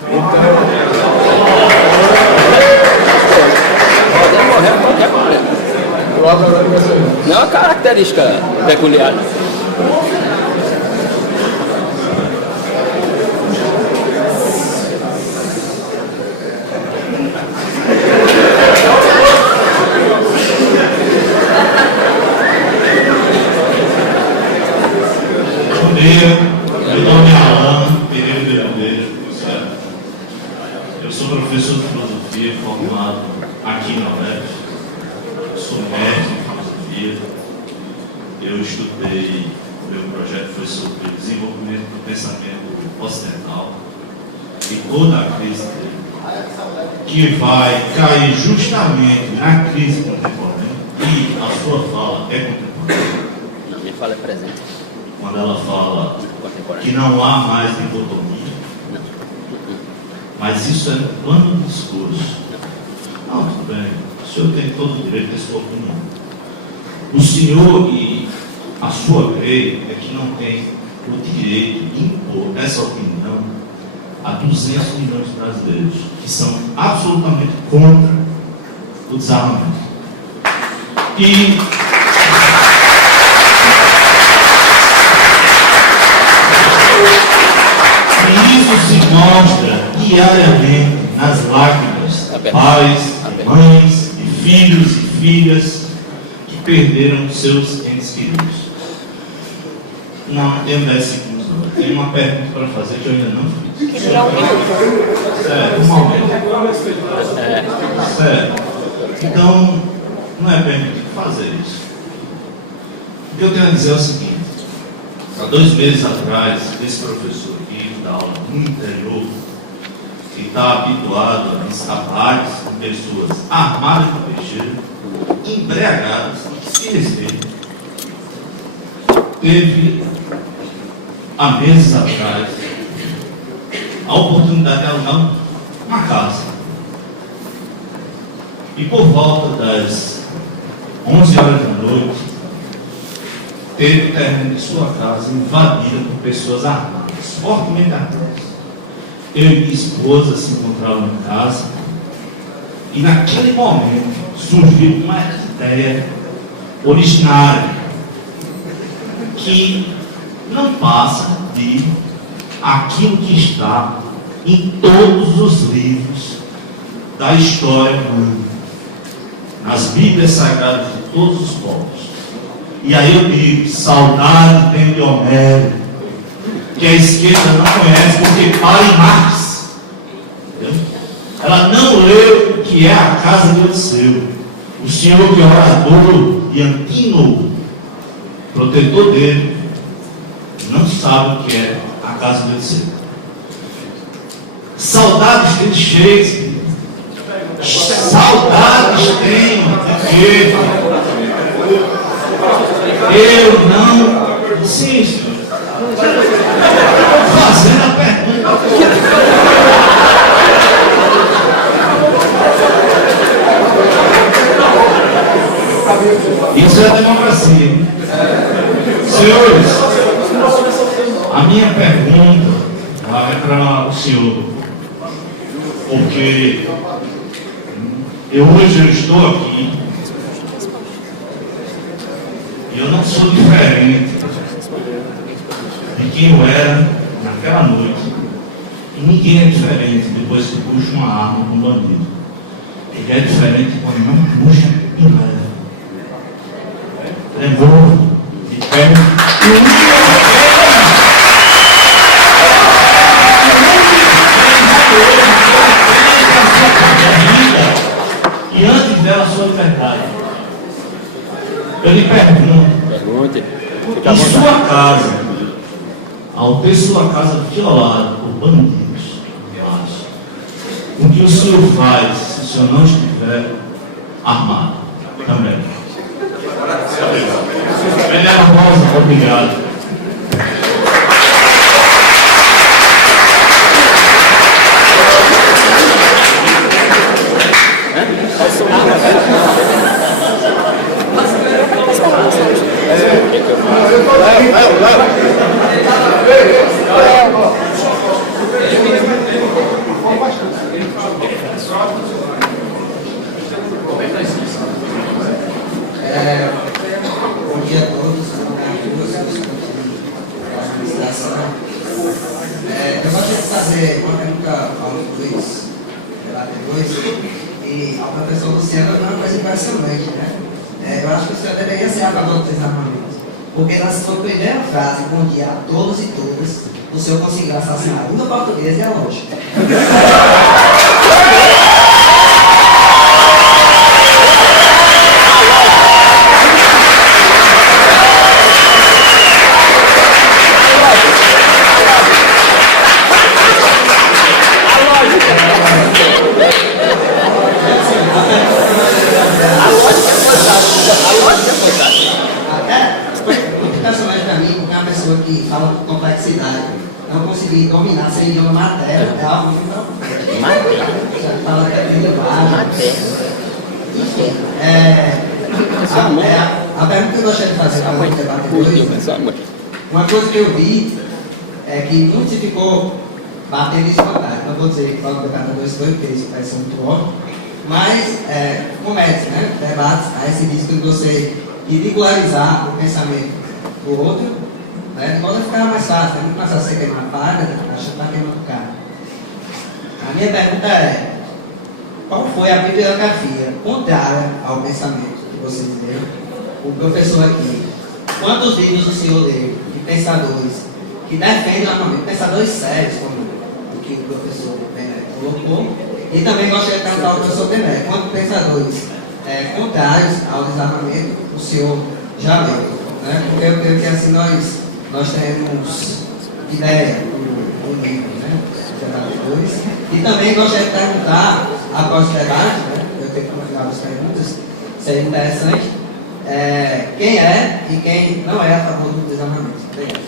Podemos morrer a qualquer momento. Não é uma característica peculiar. Bom dia, meu nome é Alan Pereira Vermelho. Eu sou professor de filosofia formado aqui na UEF. Sou mestre em filosofia. Eu estudei, meu projeto foi sobre o desenvolvimento do pensamento ocidental e toda a crise dele, que vai cair justamente na crise contemporânea, e a sua fala é contemporânea. Não, minha fala é presente. Quando ela fala que não há mais dicotomia, mas isso é no plano do discurso. Não, tudo bem, o senhor tem todo o direito de sua opinião. O senhor e a sua grei é que não tem o direito de impor essa opinião a 200 milhões de brasileiros, que são absolutamente contra o desarmamento. E isso se mostra diariamente nas lágrimas de pais, de mães, de filhos e filhas que perderam seus entes queridos. Não, tenho 10 segundos. Tenho uma pergunta para fazer que eu ainda não fiz. Sério, um momento. Sério. Então, não é permitido fazer isso. O que eu tenho a dizer é o seguinte. Há 2 meses atrás, esse professor aqui dá aula no interior, que está habituado a escapares com pessoas armadas de peixeira, embriagadas, que se respeitam, teve, há meses atrás, a oportunidade de alugar uma casa. E por volta das 11 horas da noite, teve o terreno de sua casa invadido por pessoas armadas, fortemente armadas. Eu e minha esposa se encontravam em casa e naquele momento surgiu uma ideia originária que não passa de aquilo que está em todos os livros da história humana, nas Bíblias Sagradas de todos os povos. E aí eu digo, saudade tem de Homero, que a esquerda não conhece porque fala em Marx. Entendeu? Ela não leu o que é a casa de Odisseu. O senhor que é orador de Antínoo, protetor dele, não sabe o que é a casa de Odisseu. Saudades tem de Shakespeare. Saudades tenho de Goethe. Eu não. Sim, senhor. Fazendo a pergunta. Isso é a democracia. Senhores, a minha pergunta vai para o senhor, porque hoje eu estou aqui e eu não sou diferente de quem eu era naquela noite. E ninguém é diferente depois que puxa uma arma com um bandido. Ele é diferente quando não puxa e leva. Levou de pé. E antes dela, a sua liberdade. Eu lhe pergunto, em sua casa, ao ter sua casa violada por bandidos, o que o senhor faz se o senhor não estiver armado também? Bem nervosa, obrigado. Bom dia a todos. Eu gostaria de fazer uma pergunta aos dois debatedores e ao professor Luciano. Não é uma coisa impressionante, né? Eu acho que o senhor deveria ser a favor do desarmamento, porque na sua primeira frase, bom dia a todos e todas, o senhor conseguiu assassinar a língua portuguesa e a lógica. Que fala com complexidade, não conseguir dominar sem idioma materno, é algo muito preocupante. Fala que é linguagem. Enfim, a pergunta que eu gostaria de fazer para os debatedores, uma coisa que eu vi é que muito se ficou batendo em vontade. Não vou dizer que para os debatedores foi o texto, vai ser muito óbvio, mas comece, né? Debates, aí se diz que você ridicularizar o pensamento do outro. Pode ficar mais fácil, é muito mais fácil você queimar a palha, achando que está queimando o carro. A minha pergunta é: qual foi a bibliografia contrária ao pensamento que vocês leram? O professor aqui, quantos livros o senhor leu de pensadores que defendem o armamento, pensadores sérios, como o que o professor Bené colocou? E também gostaria de perguntar ao professor Bené, quantos pensadores contrários ao desarmamento o senhor já leu? Porque eu creio que assim nós temos ideia do livro, né? E também gostaria de perguntar, após o debate, né? Eu tenho que continuar as perguntas, seria interessante, quem é e quem não é a favor do desarmamento. Obrigado.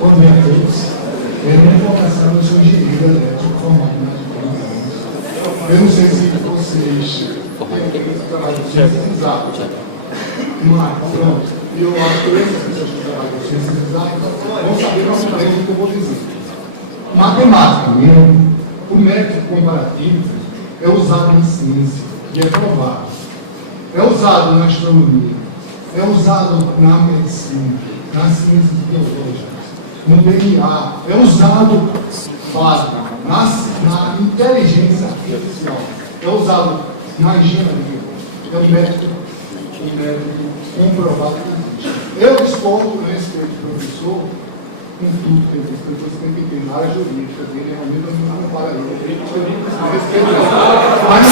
Bom dia a todos. Eu vou começar no seu engenheiro elétrico formado na eu não sei se vocês trabalham com ciências exatas, mas pronto, e eu acho que essas pessoas que trabalham com ciências exatas vão saber mais ou menos o que eu vou dizer. Matemática mesmo, o método comparativo é usado em ciência e é provado. É usado na astronomia, é usado na medicina, nas ciências biológicas, no DNA, é usado básico na inteligência artificial. É usado na engenharia. É um método comprovado que existe. Eu discordo, eu respeito o professor, com tudo que ele fez, você tem que ter na área jurídica dele, realmente não para ele. Mas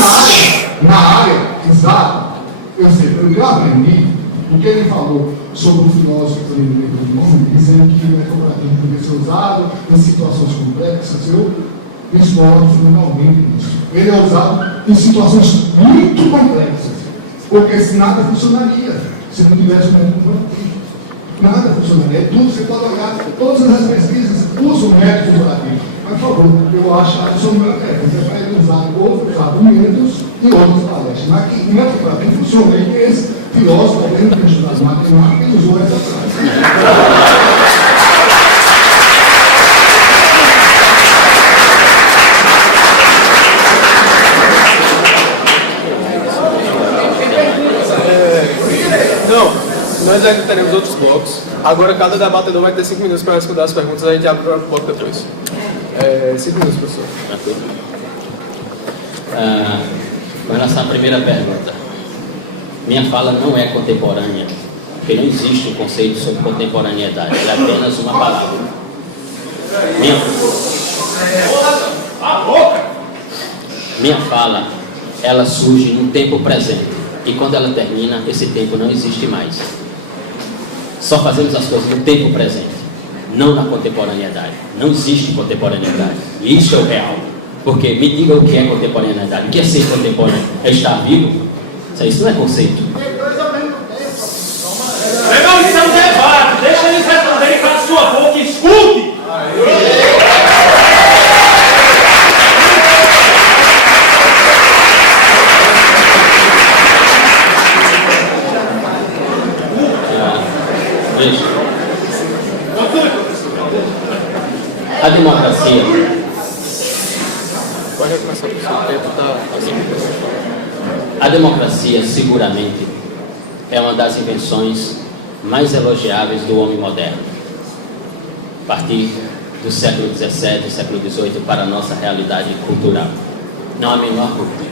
na área exata, eu sei, eu já aprendi o que ele falou sobre o filósofo do nome, dizendo que o metaforativo poderia ser usado em situações complexas. Eu discordo fundamentalmente disso. Ele é usado em situações muito complexas, porque se nada funcionaria se não tivesse um método figurativo. Nada funcionaria. É tudo, você pode olhar, todas as pesquisas usam o método figurativo. Mas, por favor, eu acho absolutamente você vai usar outros argumentos e outras palestras. Mas que o método figurativo funciona. E esse filósofo, alguém que estudou matemática, ele usou essa frase. Nós ainda teremos outros blocos. Agora cada debatedor vai ter 5 minutos para responder as perguntas, a gente abre para o bloco depois. 5 minutos, professor. Com relação à primeira pergunta, minha fala não é contemporânea, porque não existe um conceito sobre contemporaneidade, ela é apenas uma palavra. Minha fala, ela surge no tempo presente, e quando ela termina, esse tempo não existe mais. Só fazemos as coisas no tempo presente, não na contemporaneidade. Não existe contemporaneidade. E isso é o real. Porque me diga o que é contemporaneidade. O que é ser contemporâneo? É estar vivo? Isso não é conceito. Legal, isso é um debate. Deixa eles responderem com a sua boca. Escute! A democracia. A democracia, seguramente, é uma das invenções mais elogiáveis do homem moderno. A partir do século XVII, século XVIII, para a nossa realidade cultural. Não há a menor dúvida.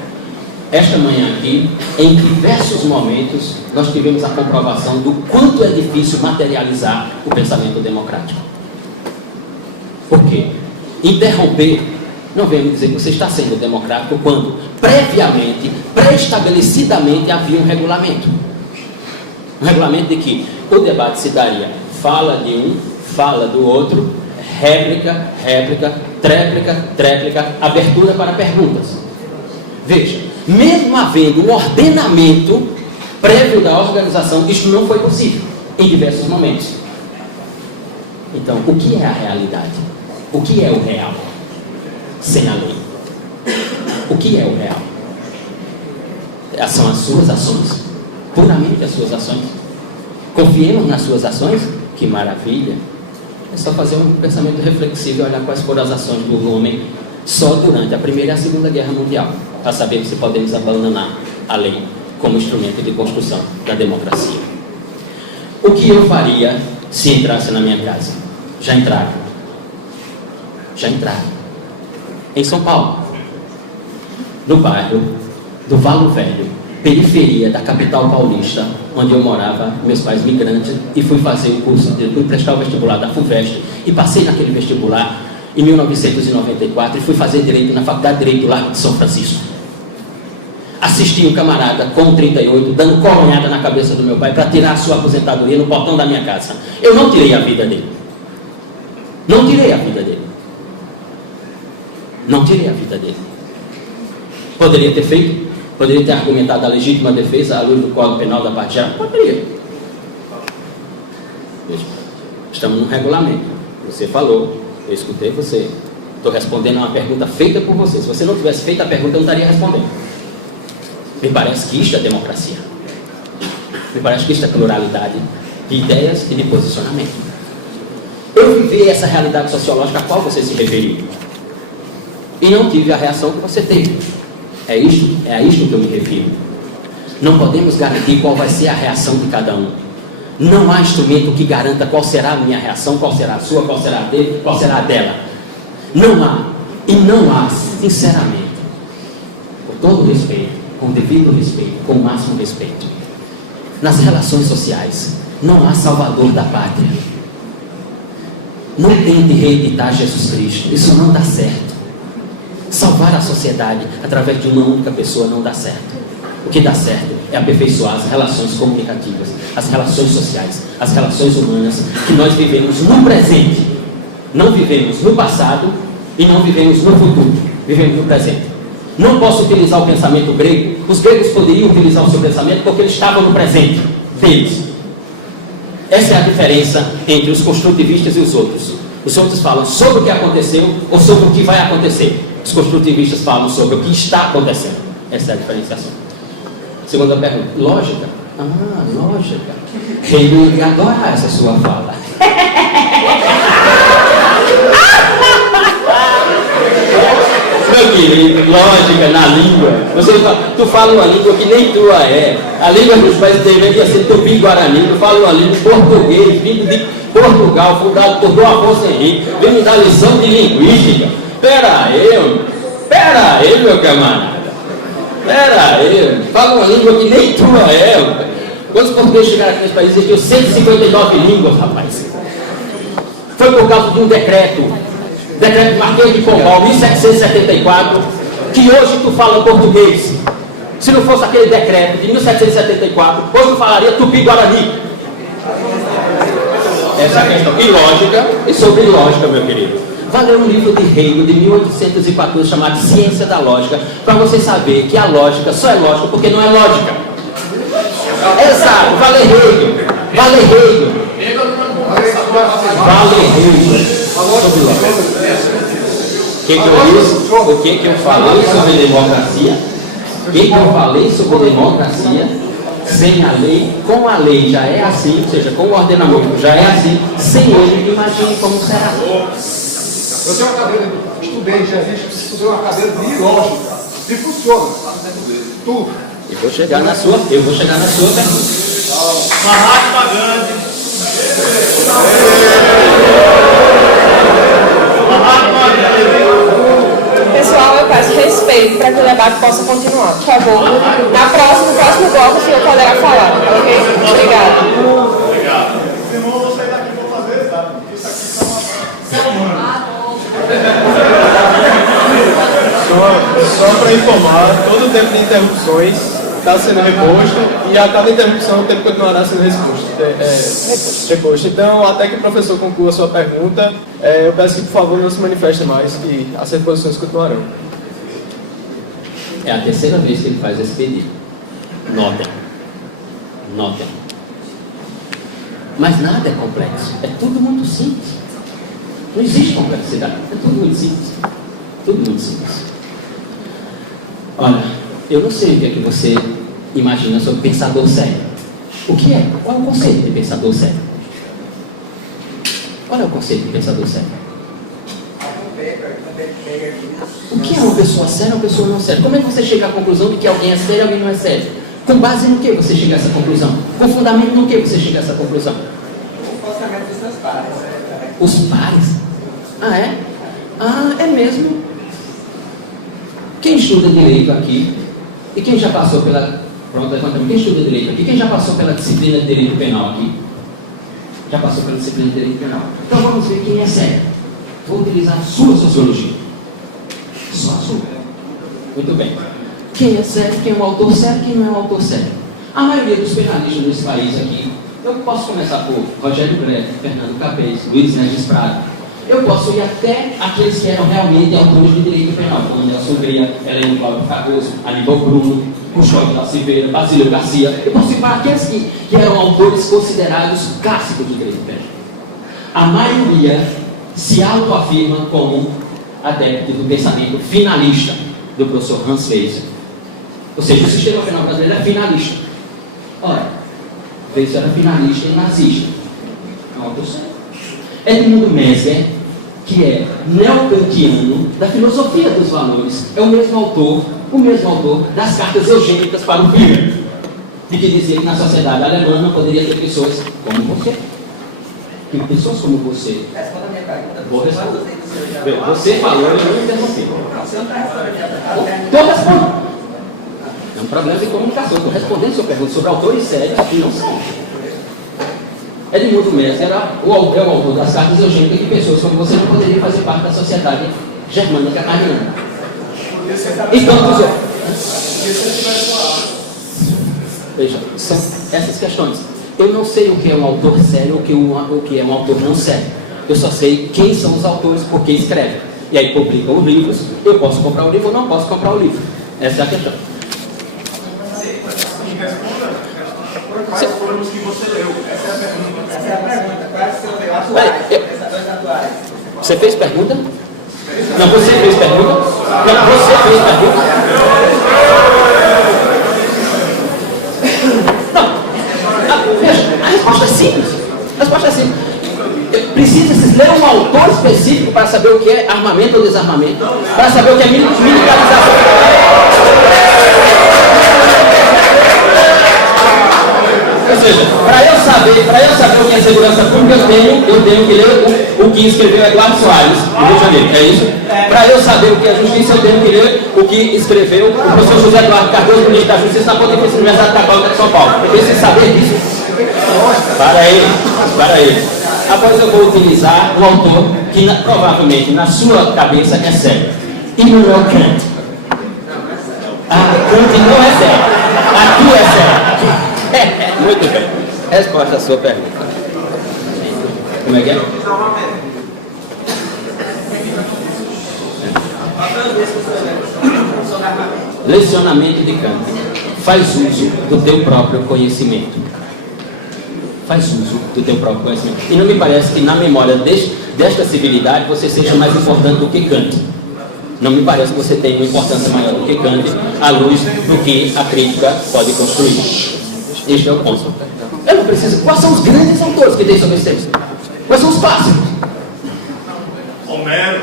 Esta manhã aqui, em diversos momentos, nós tivemos a comprovação do quanto é difícil materializar o pensamento democrático. Por quê? Interromper, não venha me dizer que você está sendo democrático quando, previamente, pré-estabelecidamente, havia um regulamento. Um regulamento de que o debate se daria fala de um, fala do outro, réplica, tréplica, abertura para perguntas. Veja, mesmo havendo um ordenamento prévio da organização, isto não foi possível em diversos momentos. Então, o que é a realidade? O que é o real? Sem a lei. O que é o real? São as suas ações. Puramente as suas ações. Confiemos nas suas ações? Que maravilha! É só fazer um pensamento reflexivo e olhar quais foram as ações do homem só durante a Primeira e a Segunda Guerra Mundial, para saber se podemos abandonar a lei como instrumento de construção da democracia. O que eu faria se entrasse na minha casa? Já entraram. Em São Paulo, no bairro do Valo Velho, periferia da capital paulista, onde eu morava, meus pais migrantes, e fui fazer o curso, fui prestar o vestibular da FUVEST, e passei naquele vestibular em 1994, e fui fazer Direito na Faculdade de Direito do Largo de São Francisco. Assisti um camarada com 38, dando coronhada na cabeça do meu pai para tirar a sua aposentadoria no portão da minha casa. Eu não tirei a vida dele. Não tirei a vida dele. Poderia ter feito? Poderia ter argumentado a legítima defesa à luz do Código Penal da parte geral? Poderia. Veja, estamos num regulamento. Você falou, eu escutei você. Estou respondendo a uma pergunta feita por você. Se você não tivesse feito a pergunta, eu não estaria respondendo. Me parece que isto é democracia. Me parece que isto é pluralidade de ideias e de posicionamento. Eu vivi essa realidade sociológica a qual você se referiu. E não tive a reação que você teve. É a isto que eu me refiro. Não podemos garantir qual vai ser a reação de cada um. Não há instrumento que garanta qual será a minha reação, qual será a sua, qual será a dele, qual será a dela. Não há. E não há, sinceramente, com todo respeito, com devido respeito, com o máximo respeito, nas relações sociais, não há salvador da pátria. Não tente reeditar Jesus Cristo, isso não dá certo. Salvar a sociedade através de uma única pessoa não dá certo. O que dá certo é aperfeiçoar as relações comunicativas, as relações sociais, as relações humanas que nós vivemos no presente. Não vivemos no passado e não vivemos no futuro, vivemos no presente. Não posso utilizar o pensamento grego. Os gregos poderiam utilizar o seu pensamento porque eles estavam no presente deles. Essa é a diferença entre os construtivistas e os outros. Os outros falam sobre o que aconteceu ou sobre o que vai acontecer. Os construtivistas falam sobre o que está acontecendo. Essa é a diferenciação. Segunda pergunta, lógica? Lógica. Ele ia adorar essa sua fala. Meu querido, lógica na língua. Tu fala uma língua que nem tua é. A língua dos países deveria ser tupi-guarani. Tu fala uma língua português, vindo de Portugal, fundado por Dom Afonso Henrique, vem me dar lição de linguística. Pera aí, meu camarada. Pera aí, fala uma língua que nem tua é. Quando os portugueses chegaram aqui nesse país, existiam 159 línguas, rapaz. Foi por causa de um decreto Marquês de Pombal, 1774, que hoje tu fala português. Se não fosse aquele decreto de 1774, hoje tu falaria tupi-guarani. Essa é a questão. E lógica, e sobre lógica, meu querido. Vai ler um livro de Hegel, de 1814, chamado Ciência da Lógica, para você saber que a lógica só é lógica porque não é lógica. Exato, vai ler Hegel. Vale Hegel. Sobre lógica. O que eu falei sobre democracia? O que eu falei sobre democracia? Sem a lei, com a lei já é assim, ou seja, com o ordenamento já é assim, sem ele, imagine como será. Eu tenho uma cadeira, estudei, já estudei uma cadeira de lógica, e funciona, tudo. Eu vou chegar na sua pergunta. Mahatma Gandhi. Pessoal, eu peço respeito para que o debate possa continuar. Por favor, no próximo bloco o senhor poderá falar, ok? Obrigado. Senão eu vou sair daqui e vou fazer, sabe? Isso aqui Só para informar, todo o tempo de interrupções está sendo reposto e a cada interrupção o tempo continuará sendo reposto. Então, até que o professor conclua a sua pergunta, eu peço que, por favor, não se manifeste mais, que as reposições continuarão. É a terceira vez que ele faz esse pedido. Notem. Mas nada é complexo. É tudo muito simples. Não existe complexidade. É tudo muito simples. Olha, eu não sei o que é que você imagina sobre pensador sério. O que é? Qual é o conceito de pensador sério? Qual é o conceito de pensador sério? O que é uma pessoa séria ou uma pessoa não séria? Como é que você chega à conclusão de que alguém é sério e alguém não é sério? Com base no que você chega a essa conclusão? Com fundamento no que você chega a essa conclusão? O funcionamento dos seus pares. Os pares? Ah, é? Ah, é mesmo? Quem estuda direito aqui, e quem já passou pela... Pronto, levanta-me. Quem estuda direito aqui? Quem já passou pela disciplina de direito penal aqui? Já passou pela disciplina de direito penal. Então vamos ver quem é sério. Vou utilizar a sua sociologia. Só a sua. Muito bem. Quem é sério? Quem é um autor sério? Quem não é um autor sério? A maioria dos penalistas desse país aqui, eu posso começar por Rogério Greco, Fernando Capês, Luiz Regis Prado. Eu posso ir até aqueles que eram realmente autores de direito penal, como Nelson Greia, Heleno Cláudio Cardoso, Aníbal Bruno, Custódio da Silveira, Basílio Garcia. Eu posso ir para aqueles que eram autores considerados clássicos do direito penal. A maioria se autoafirma como adepto do pensamento finalista do professor Hans Weiser. Ou seja, o sistema penal brasileiro é finalista. Ora, Weiser era finalista e nazista. É um autor sério. Edmundo Mesmer, que é neokantiano da filosofia dos valores, é o mesmo autor das cartas eugênicas para o Führer, de que dizia que na sociedade alemã não poderia ter pessoas como você. Que pessoas como você. Responda a minha pergunta. Vou responder. Você falou, eu não interrompi. Você não está respondendo. Estou respondendo. É um problema de comunicação. Estou respondendo a sua pergunta sobre autores sérios que não são. Edmundo Messer é o autor das cartas eugênicas de pessoas como você não poderia fazer parte da sociedade germânica ariana. Então, veja, são essas questões. Eu não sei o que é um autor sério ou o que é um autor não sério. Eu só sei quem são os autores, por que escrevem. E aí publicam os livros. Eu posso comprar o livro ou não posso comprar o livro. Essa é a questão. Quais foram os que você leu? Essa é a pergunta. Essa é a pergunta. Quais são os atuais? Pensadores atuais. Você fez pergunta? Não, você fez pergunta? Não, você fez pergunta? Não. Veja, a resposta é simples. A resposta é simples. Precisa-se ler um autor específico para saber o que é armamento ou desarmamento? Para saber o que é militarização? Ou seja, para eu saber o que é segurança pública, eu tenho que ler o que escreveu Eduardo Soares, do Rio de Janeiro, é isso? Para eu saber o que é justiça, eu tenho que ler o que escreveu o professor José Eduardo Cardoso, ministro da Justiça, na Pontifícia Universidade Católica de São Paulo. Eu preciso saber disso. Para ele. Após eu vou utilizar um autor que provavelmente na sua cabeça é sério. Immanuel Kant. Kant não é sério. A tua é sério. Muito bem. Resposta à sua pergunta. Como é que é? Lecionamento de Kant. Faz uso do teu próprio conhecimento. Faz uso do teu próprio conhecimento. E não me parece que na memória desta civilidade você seja mais importante do que Kant. Não me parece que você tenha uma importância maior do que Kant, à luz do que a crítica pode construir. Este é o ponto. Eu não preciso. Quais são os grandes autores que tem sobre esse tema? Quais são os clássicos? Homero.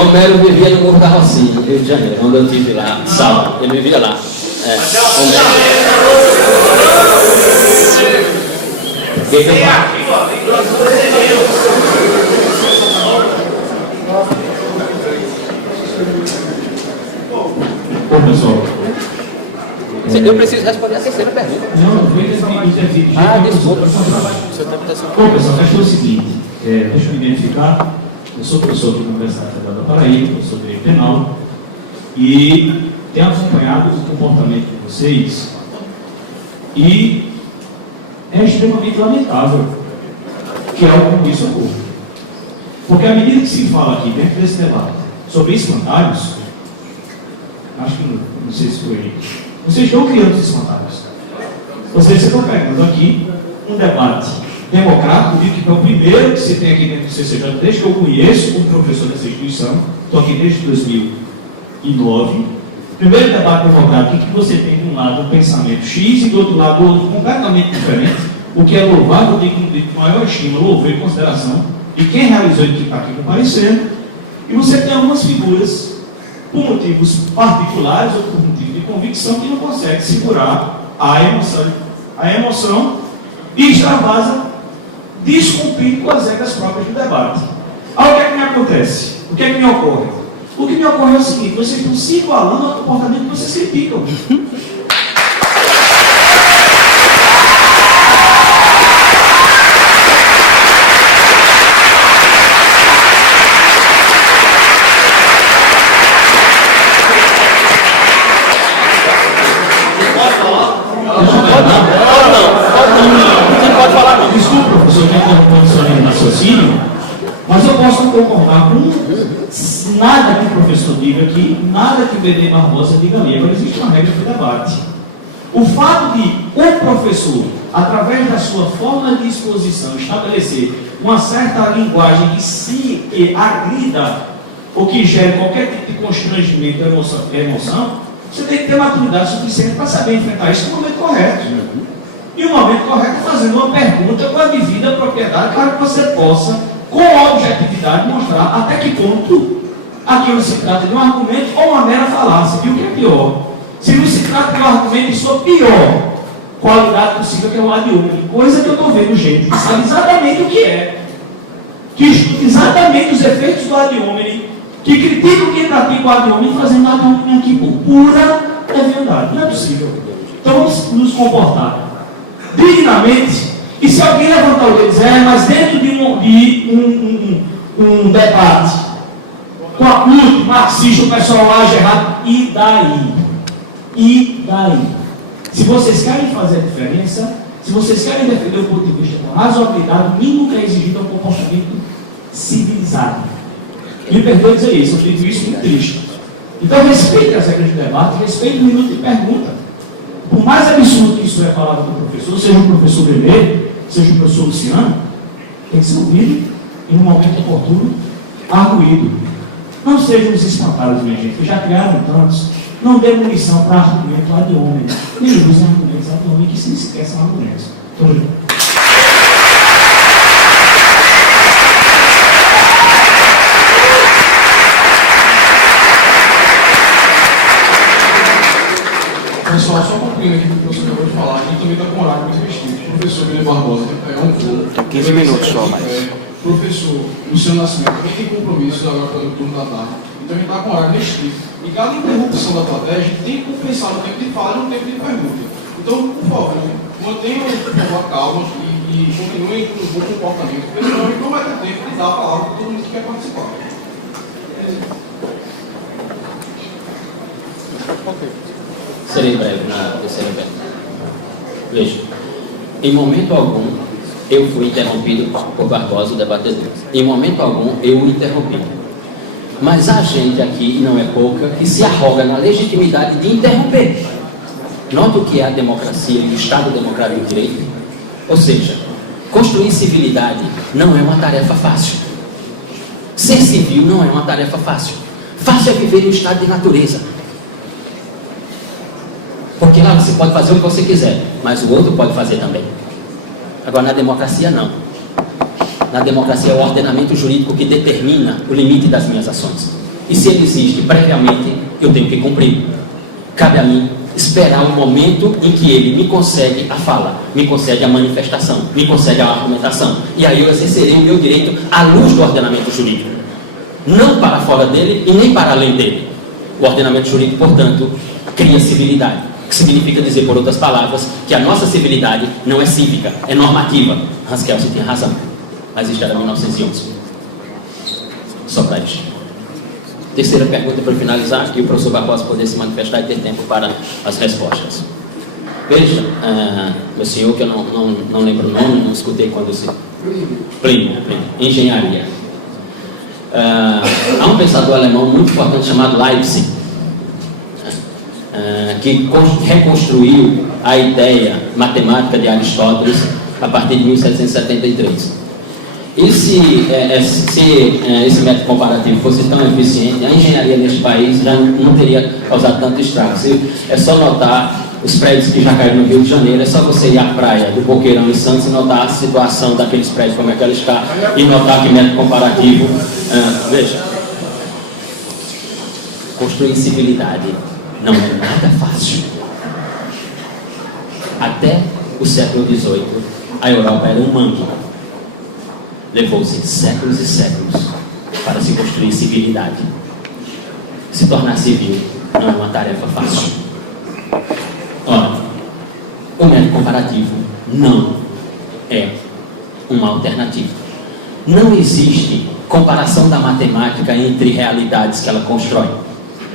Homero vivia no Morro da Rocinha, no Rio de Janeiro, onde eu estive lá, sábado. Ele vivia lá. Ô, pessoal. Eu preciso responder a terceira pergunta. Não, desculpa. Bom, pessoal, a questão é o seguinte, deixa eu me identificar. Eu sou professor da Universidade Federal da Paraíba, professor de direito penal, e tenho acompanhado o comportamento de vocês, e é extremamente lamentável que algo como isso ocorra. Porque à medida que se fala aqui, dentro desse debate, sobre espantalhos, acho que não sei se foi. Vocês estão criando esses espantalhos. Vocês estão pegando aqui um debate democrático, de que é o primeiro que se tem aqui dentro do CCJ, desde que eu conheço como professor dessa instituição, estou aqui desde 2009. Primeiro debate democrático que você tem de um lado um pensamento X e do outro lado outro completamente diferente, o que é louvável, de maior estima, louvor e consideração de quem realizou e que está aqui comparecendo, e você tem algumas figuras por motivos particulares ou por motivo de convicção que não consegue segurar a emoção e extravasa, descumprindo com as regras próprias do debate. Aí o que é que me acontece? O que é que me ocorre? O que me ocorre é o seguinte: vocês estão se igualando ao comportamento que vocês criticam. Desculpa, professor, que eu não condicionei o raciocínio, mas eu posso concordar com nada que o professor diga aqui, nada que o BD Barbosa diga ali. Agora existe uma regra do debate. O fato de o professor, através da sua forma de exposição, estabelecer uma certa linguagem que se agrida ou que gere qualquer tipo de constrangimento ou emoção, você tem que ter maturidade suficiente para saber enfrentar isso no momento correto. E o momento correto é fazendo uma pergunta com a devida propriedade para que você possa, com objetividade, mostrar até que ponto aquilo se trata de um argumento ou uma mera falácia. E o que é pior? Se não se trata de um argumento de sua pior qualidade possível, que é o ad hominem, coisa que eu estou vendo gente que sabe exatamente o que é, que estuda exatamente os efeitos do ad hominem, que criticam quem pratica o ad hominem, fazendo ad hominem aqui por pura leviandade. Não é possível. Então vamos nos comportar dignamente. E se alguém levantar o dedo e dizer, mas dentro de um debate com a CUT, marxista, o pessoal age errado, e daí? E daí? Se vocês querem fazer a diferença, se vocês querem defender o ponto de vista com razoabilidade, o mínimo que é exigido é um comportamento civilizado. Me perdoe dizer isso, eu digo isso muito triste. Então respeite as regras de debate, respeite o minuto de pergunta. Por mais absurdo que isso é falado com o professor, seja o professor Bebê, seja o professor Luciano, tem que ser ouvido e no momento oportuno, arguído. Não sejam os espantados, minha gente, que já criaram tantos. Não dê munição para argumento ad hominem. Nem usem argumentos ad hominem, que se esqueçam argumentos. Pessoal, só concluindo aqui o que o professor acabou de falar, a gente também está com um horário muito restrito. O professor William Barbosa tem que pegar um voo. Tem 15 minutos só, mais. Professor Luciano Nascimento também tem compromissos agora para o turno da tarde. Então a gente está com um horário restrito. E cada interrupção da plateia, a gente tem que compensar no tempo de fala e no tempo de pergunta. Então, por favor, mantenham a calma e continuem com um bom comportamento, porque senão a gente não vai ter tempo de dar a palavra para todo mundo que quer participar. Serei breve na terceira vez. Veja, em momento algum eu fui interrompido por Barbosa, o debatedor. Em momento algum eu o interrompi. Mas há gente aqui, e não é pouca, que se arroga na legitimidade de interromper. Nota o que é a democracia e o Estado Democrático de Direito. Ou seja, construir civilidade não é uma tarefa fácil. Ser civil não é uma tarefa fácil. Fácil é viver em um estado de natureza. Porque lá você pode fazer o que você quiser, mas o outro pode fazer também. Agora, na democracia, não. Na democracia é o ordenamento jurídico que determina o limite das minhas ações. E se ele existe previamente, eu tenho que cumprir. Cabe a mim esperar o momento em que ele me concede a fala, me concede a manifestação, me concede a argumentação. E aí eu exercerei o meu direito à luz do ordenamento jurídico. Não para fora dele e nem para além dele. O ordenamento jurídico, portanto, cria civilidade. Que significa dizer, por outras palavras, que a nossa civilidade não é cívica, é normativa. Hans Kelsen tem razão. Mas isso era 1911. Só para isso. Terceira pergunta para finalizar, que o professor Barbosa poder se manifestar e ter tempo para as respostas. Veja, meu senhor, que eu não lembro o nome, não escutei quando se... Plínio. Engenharia. Há um pensador alemão muito importante chamado Leipzig, que reconstruiu a ideia matemática de Aristóteles a partir de 1773. E se esse método comparativo fosse tão eficiente, a engenharia neste país já não teria causado tanto estrago. É só notar os prédios que já caíram no Rio de Janeiro, é só você ir à praia do Boqueirão em Santos e notar a situação daqueles prédios, como é que ela está, e notar que método comparativo... veja, construir civilidade não é nada fácil. Até o século XVIII, a Europa era um mangue. Levou-se séculos e séculos para se construir civilidade. Se tornar civil não é uma tarefa fácil. Ora, o método comparativo não é uma alternativa. Não existe comparação da matemática entre realidades que ela constrói.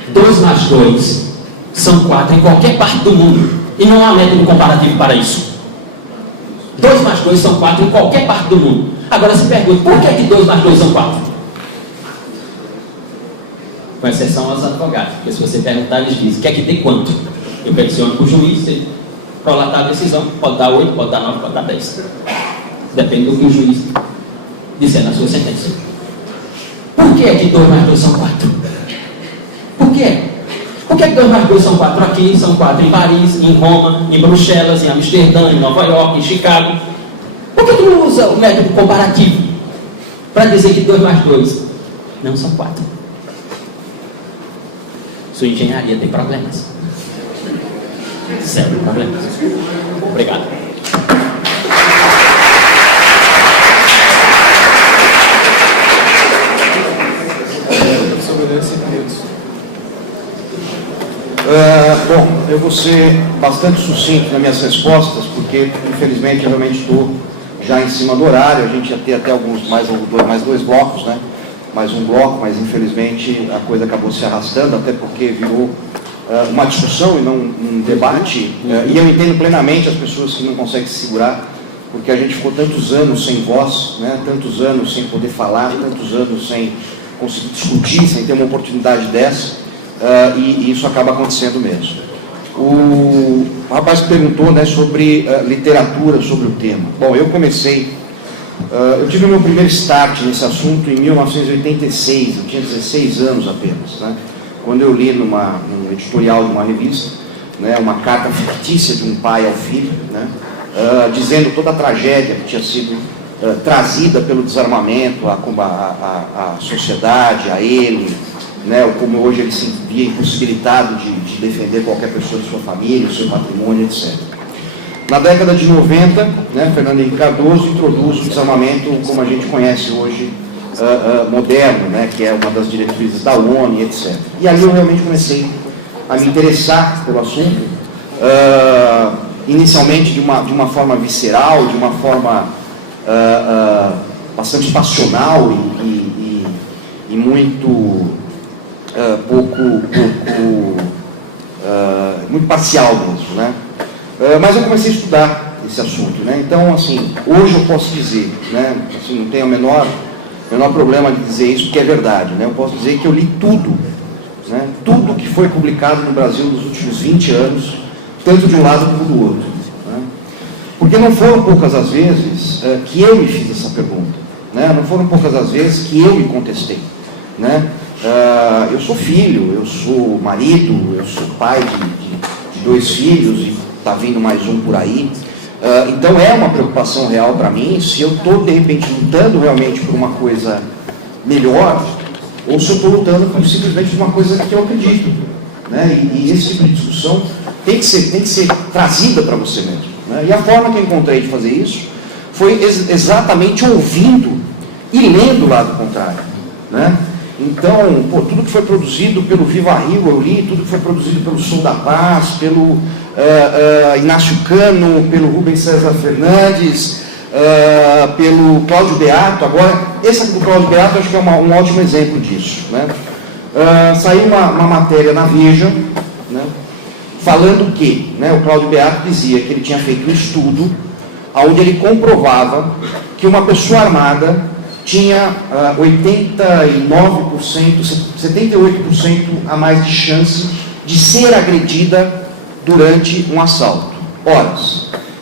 2 mais 2 são 4 em qualquer parte do mundo. E não há método comparativo para isso. 2 mais 2 são 4 em qualquer parte do mundo. Agora se pergunta, por que 2 mais 2 são 4? Com exceção aos advogados. Porque se você perguntar, eles dizem, quer que dê quanto? Eu peticiono para o juiz, ele prolatar a decisão, pode dar 8, pode dar 9, pode dar 10. Depende do que o juiz disser na sua sentença. Por que 2 mais 2 são 4? Por quê? Por que 2 mais 2 são 4 aqui, são 4 em Paris, em Roma, em Bruxelas, em Amsterdã, em Nova York, em Chicago? Por que tu não usa o método comparativo para dizer que 2 mais 2 não são 4? Sua engenharia tem problemas. Sério problemas. Obrigado. Bom, eu vou ser bastante sucinto nas minhas respostas, porque, infelizmente, eu realmente estou já em cima do horário. A gente ia ter até mais dois blocos, né? Mais um bloco, mas, infelizmente, a coisa acabou se arrastando, até porque virou uma discussão e não um debate. E eu entendo plenamente as pessoas que não conseguem se segurar, porque a gente ficou tantos anos sem voz, né? Tantos anos sem poder falar, tantos anos sem conseguir discutir, sem ter uma oportunidade dessa. E isso acaba acontecendo mesmo. O rapaz perguntou, né, sobre literatura, sobre o tema. Bom, eu tive o meu primeiro start nesse assunto em 1986, eu tinha 16 anos apenas, né, quando eu li num editorial de uma revista, né, uma carta fictícia de um pai ao filho, né, dizendo toda a tragédia que tinha sido trazida pelo desarmamento à sociedade, a ele, né, como hoje ele se via impossibilitado de defender qualquer pessoa de sua família, o seu patrimônio, etc. Na década de 90, né, Fernando Henrique Cardoso introduz o desarmamento como a gente conhece hoje, moderno, né, que é uma das diretrizes da ONU, etc. E ali eu realmente comecei a me interessar pelo assunto, inicialmente de uma forma visceral, de uma forma bastante passional e muito muito parcial mesmo, né? Mas eu comecei a estudar esse assunto, né? Então, assim, hoje eu posso dizer, né? Assim, não tenho o menor problema de dizer isso, porque é verdade, né? Eu posso dizer que eu li tudo, né? Tudo que foi publicado no Brasil nos últimos 20 anos, tanto de um lado como do outro, né? Porque não foram poucas as vezes que eu me fiz essa pergunta, né? Não foram poucas as vezes que eu me contestei, né? Eu sou filho, eu sou marido, eu sou pai de 2 filhos e está vindo mais um por aí. Então é uma preocupação real para mim se eu estou, de repente, lutando realmente por uma coisa melhor ou se eu estou lutando simplesmente por uma coisa que eu acredito, né? E esse tipo de discussão tem que ser trazida para você mesmo, né? E a forma que eu encontrei de fazer isso foi exatamente ouvindo e lendo o lado contrário, né? Então, tudo que foi produzido pelo Viva Rio eu li, tudo que foi produzido pelo Som da Paz, pelo Inácio Cano, pelo Rubens César Fernandes, pelo Cláudio Beato. Agora, esse aqui do Cláudio Beato eu acho que é um ótimo exemplo disso, né? Saiu uma matéria na Veja, né, falando que, né, o Cláudio Beato dizia que ele tinha feito um estudo onde ele comprovava que uma pessoa armada tinha 89%, 78% a mais de chance de ser agredida durante um assalto. Ora,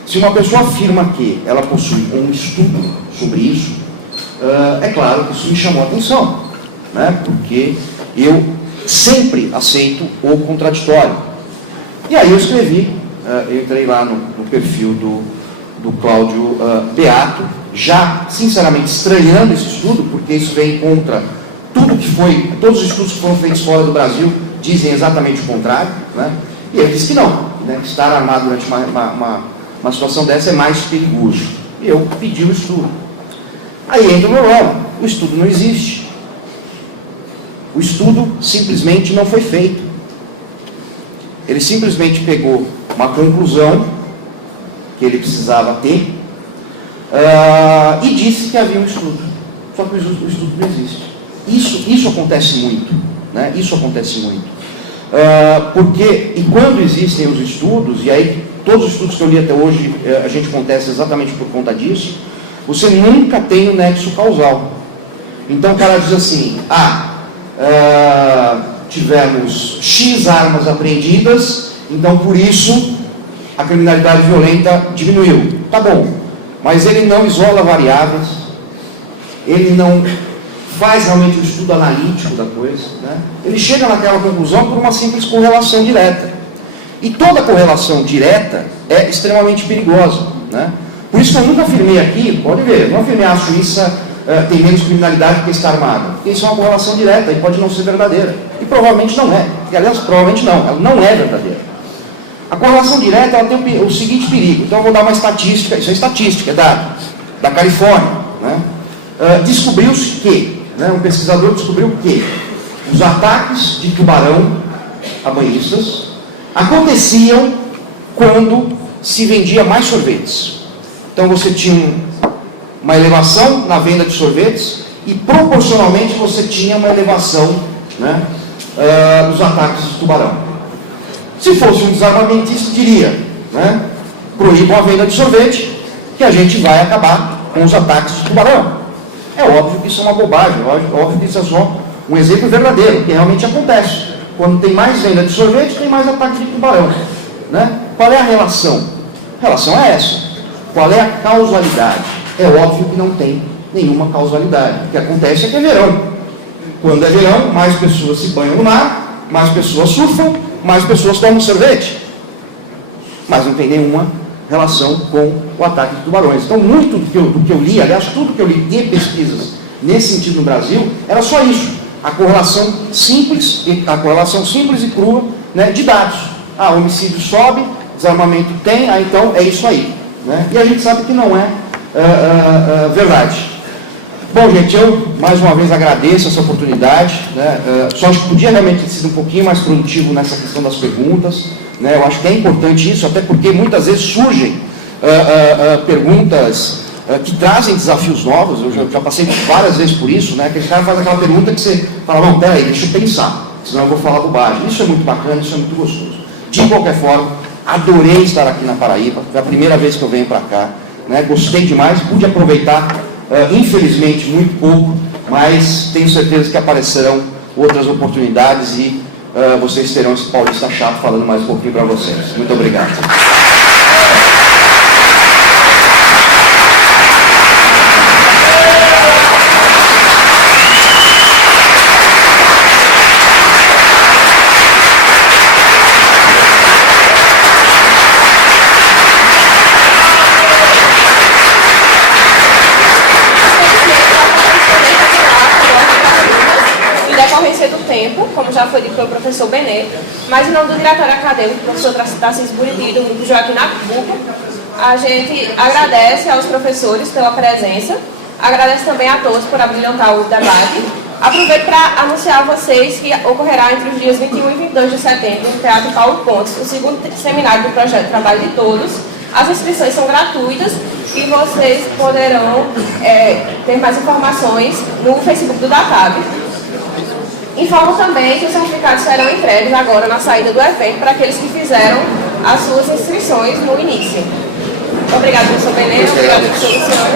se uma pessoa afirma que ela possui um estudo sobre isso, é claro que isso me chamou a atenção, né? Porque eu sempre aceito o contraditório. E aí eu escrevi, eu entrei lá no perfil do Cláudio Beato, já sinceramente estranhando esse estudo, porque isso vem contra todos os estudos que foram feitos fora do Brasil dizem exatamente o contrário, né? E ele disse que não, né, que estar armado durante uma situação dessa é mais perigoso. E eu pedi o estudo. Aí entra o problema, o estudo não existe. O estudo simplesmente não foi feito. Ele simplesmente pegou uma conclusão que ele precisava ter e disse que havia um estudo. Só que o estudo não existe. Isso acontece muito, né? Isso acontece muito. Porque, e quando existem os estudos, e aí todos os estudos que eu li até hoje, a gente acontece exatamente por conta disso, você nunca tem o nexo causal. Então o cara diz assim, tivemos X armas apreendidas, então por isso a criminalidade violenta diminuiu. Tá bom. Mas ele não isola variáveis, ele não faz realmente o estudo analítico da coisa, né? Ele chega naquela conclusão por uma simples correlação direta. E toda correlação direta é extremamente perigosa, né? Por isso que eu nunca afirmei aqui, pode ver, eu não afirmei a Suíça tem menos criminalidade porque está armada. Porque isso é uma correlação direta e pode não ser verdadeira. E provavelmente não é. E, aliás, provavelmente não, ela não é verdadeira. A correlação direta ela tem o seguinte perigo. Então eu vou dar uma estatística, isso é estatística, é da Califórnia, né? Descobriu-se que, né, um pesquisador descobriu que os ataques de tubarão a banhistas aconteciam quando se vendia mais sorvetes. Então você tinha uma elevação na venda de sorvetes e proporcionalmente você tinha uma elevação, né, dos ataques de tubarão. Se fosse um desarmamentista, diria, né, proíbam a venda de sorvete, que a gente vai acabar com os ataques de tubarão. É óbvio que isso é uma bobagem, é óbvio que isso é só um exemplo verdadeiro, que realmente acontece. Quando tem mais venda de sorvete, tem mais ataque de tubarão, né? Qual é a relação? A relação é essa. Qual é a causalidade? É óbvio que não tem nenhuma causalidade. O que acontece é que é verão. Quando é verão, mais pessoas se banham no mar, mais pessoas surfam, mais pessoas tomam sorvete. Mas não tem nenhuma relação com o ataque de tubarões. Então, muito do que eu li, aliás, tudo que eu li de pesquisas nesse sentido no Brasil, era só isso. A correlação simples e crua, né, de dados. Homicídio sobe, desarmamento tem, então é isso aí. Né? E a gente sabe que não é verdade. Bom, gente, eu mais uma vez agradeço essa oportunidade. Né? Só acho que podia realmente ter sido um pouquinho mais produtivo nessa questão das perguntas. Né? Eu acho que é importante isso, até porque muitas vezes surgem perguntas que trazem desafios novos. Eu já passei várias vezes por isso, né? Aquele cara faz aquela pergunta que você fala, não, peraí, deixa eu pensar, senão eu vou falar bobagem. Isso é muito bacana, isso é muito gostoso. De qualquer forma, adorei estar aqui na Paraíba, foi a primeira vez que eu venho para cá, né? Gostei demais, pude aproveitar, infelizmente, muito pouco, mas tenho certeza que aparecerão outras oportunidades e vocês terão esse paulista chato falando mais um pouquinho para vocês. Muito obrigado. Como já foi dito pelo professor Benê, mas em nome do diretório acadêmico, o professor Tarcísio Buriti, do grupo Joaquim Nabuco, a gente agradece aos professores pela presença, agradece também a todos por abrilhantar o debate. Aproveito para anunciar a vocês que ocorrerá entre os dias 21 e 22 de setembro, no Teatro Paulo Pontes, o segundo seminário do projeto Trabalho de Todos. As inscrições são gratuitas e vocês poderão ter mais informações no Facebook do DATAB. Informo também que os certificados serão entregues agora na saída do evento para aqueles que fizeram as suas inscrições no início. Obrigado, professor Benê. Obrigado, professor Luciano.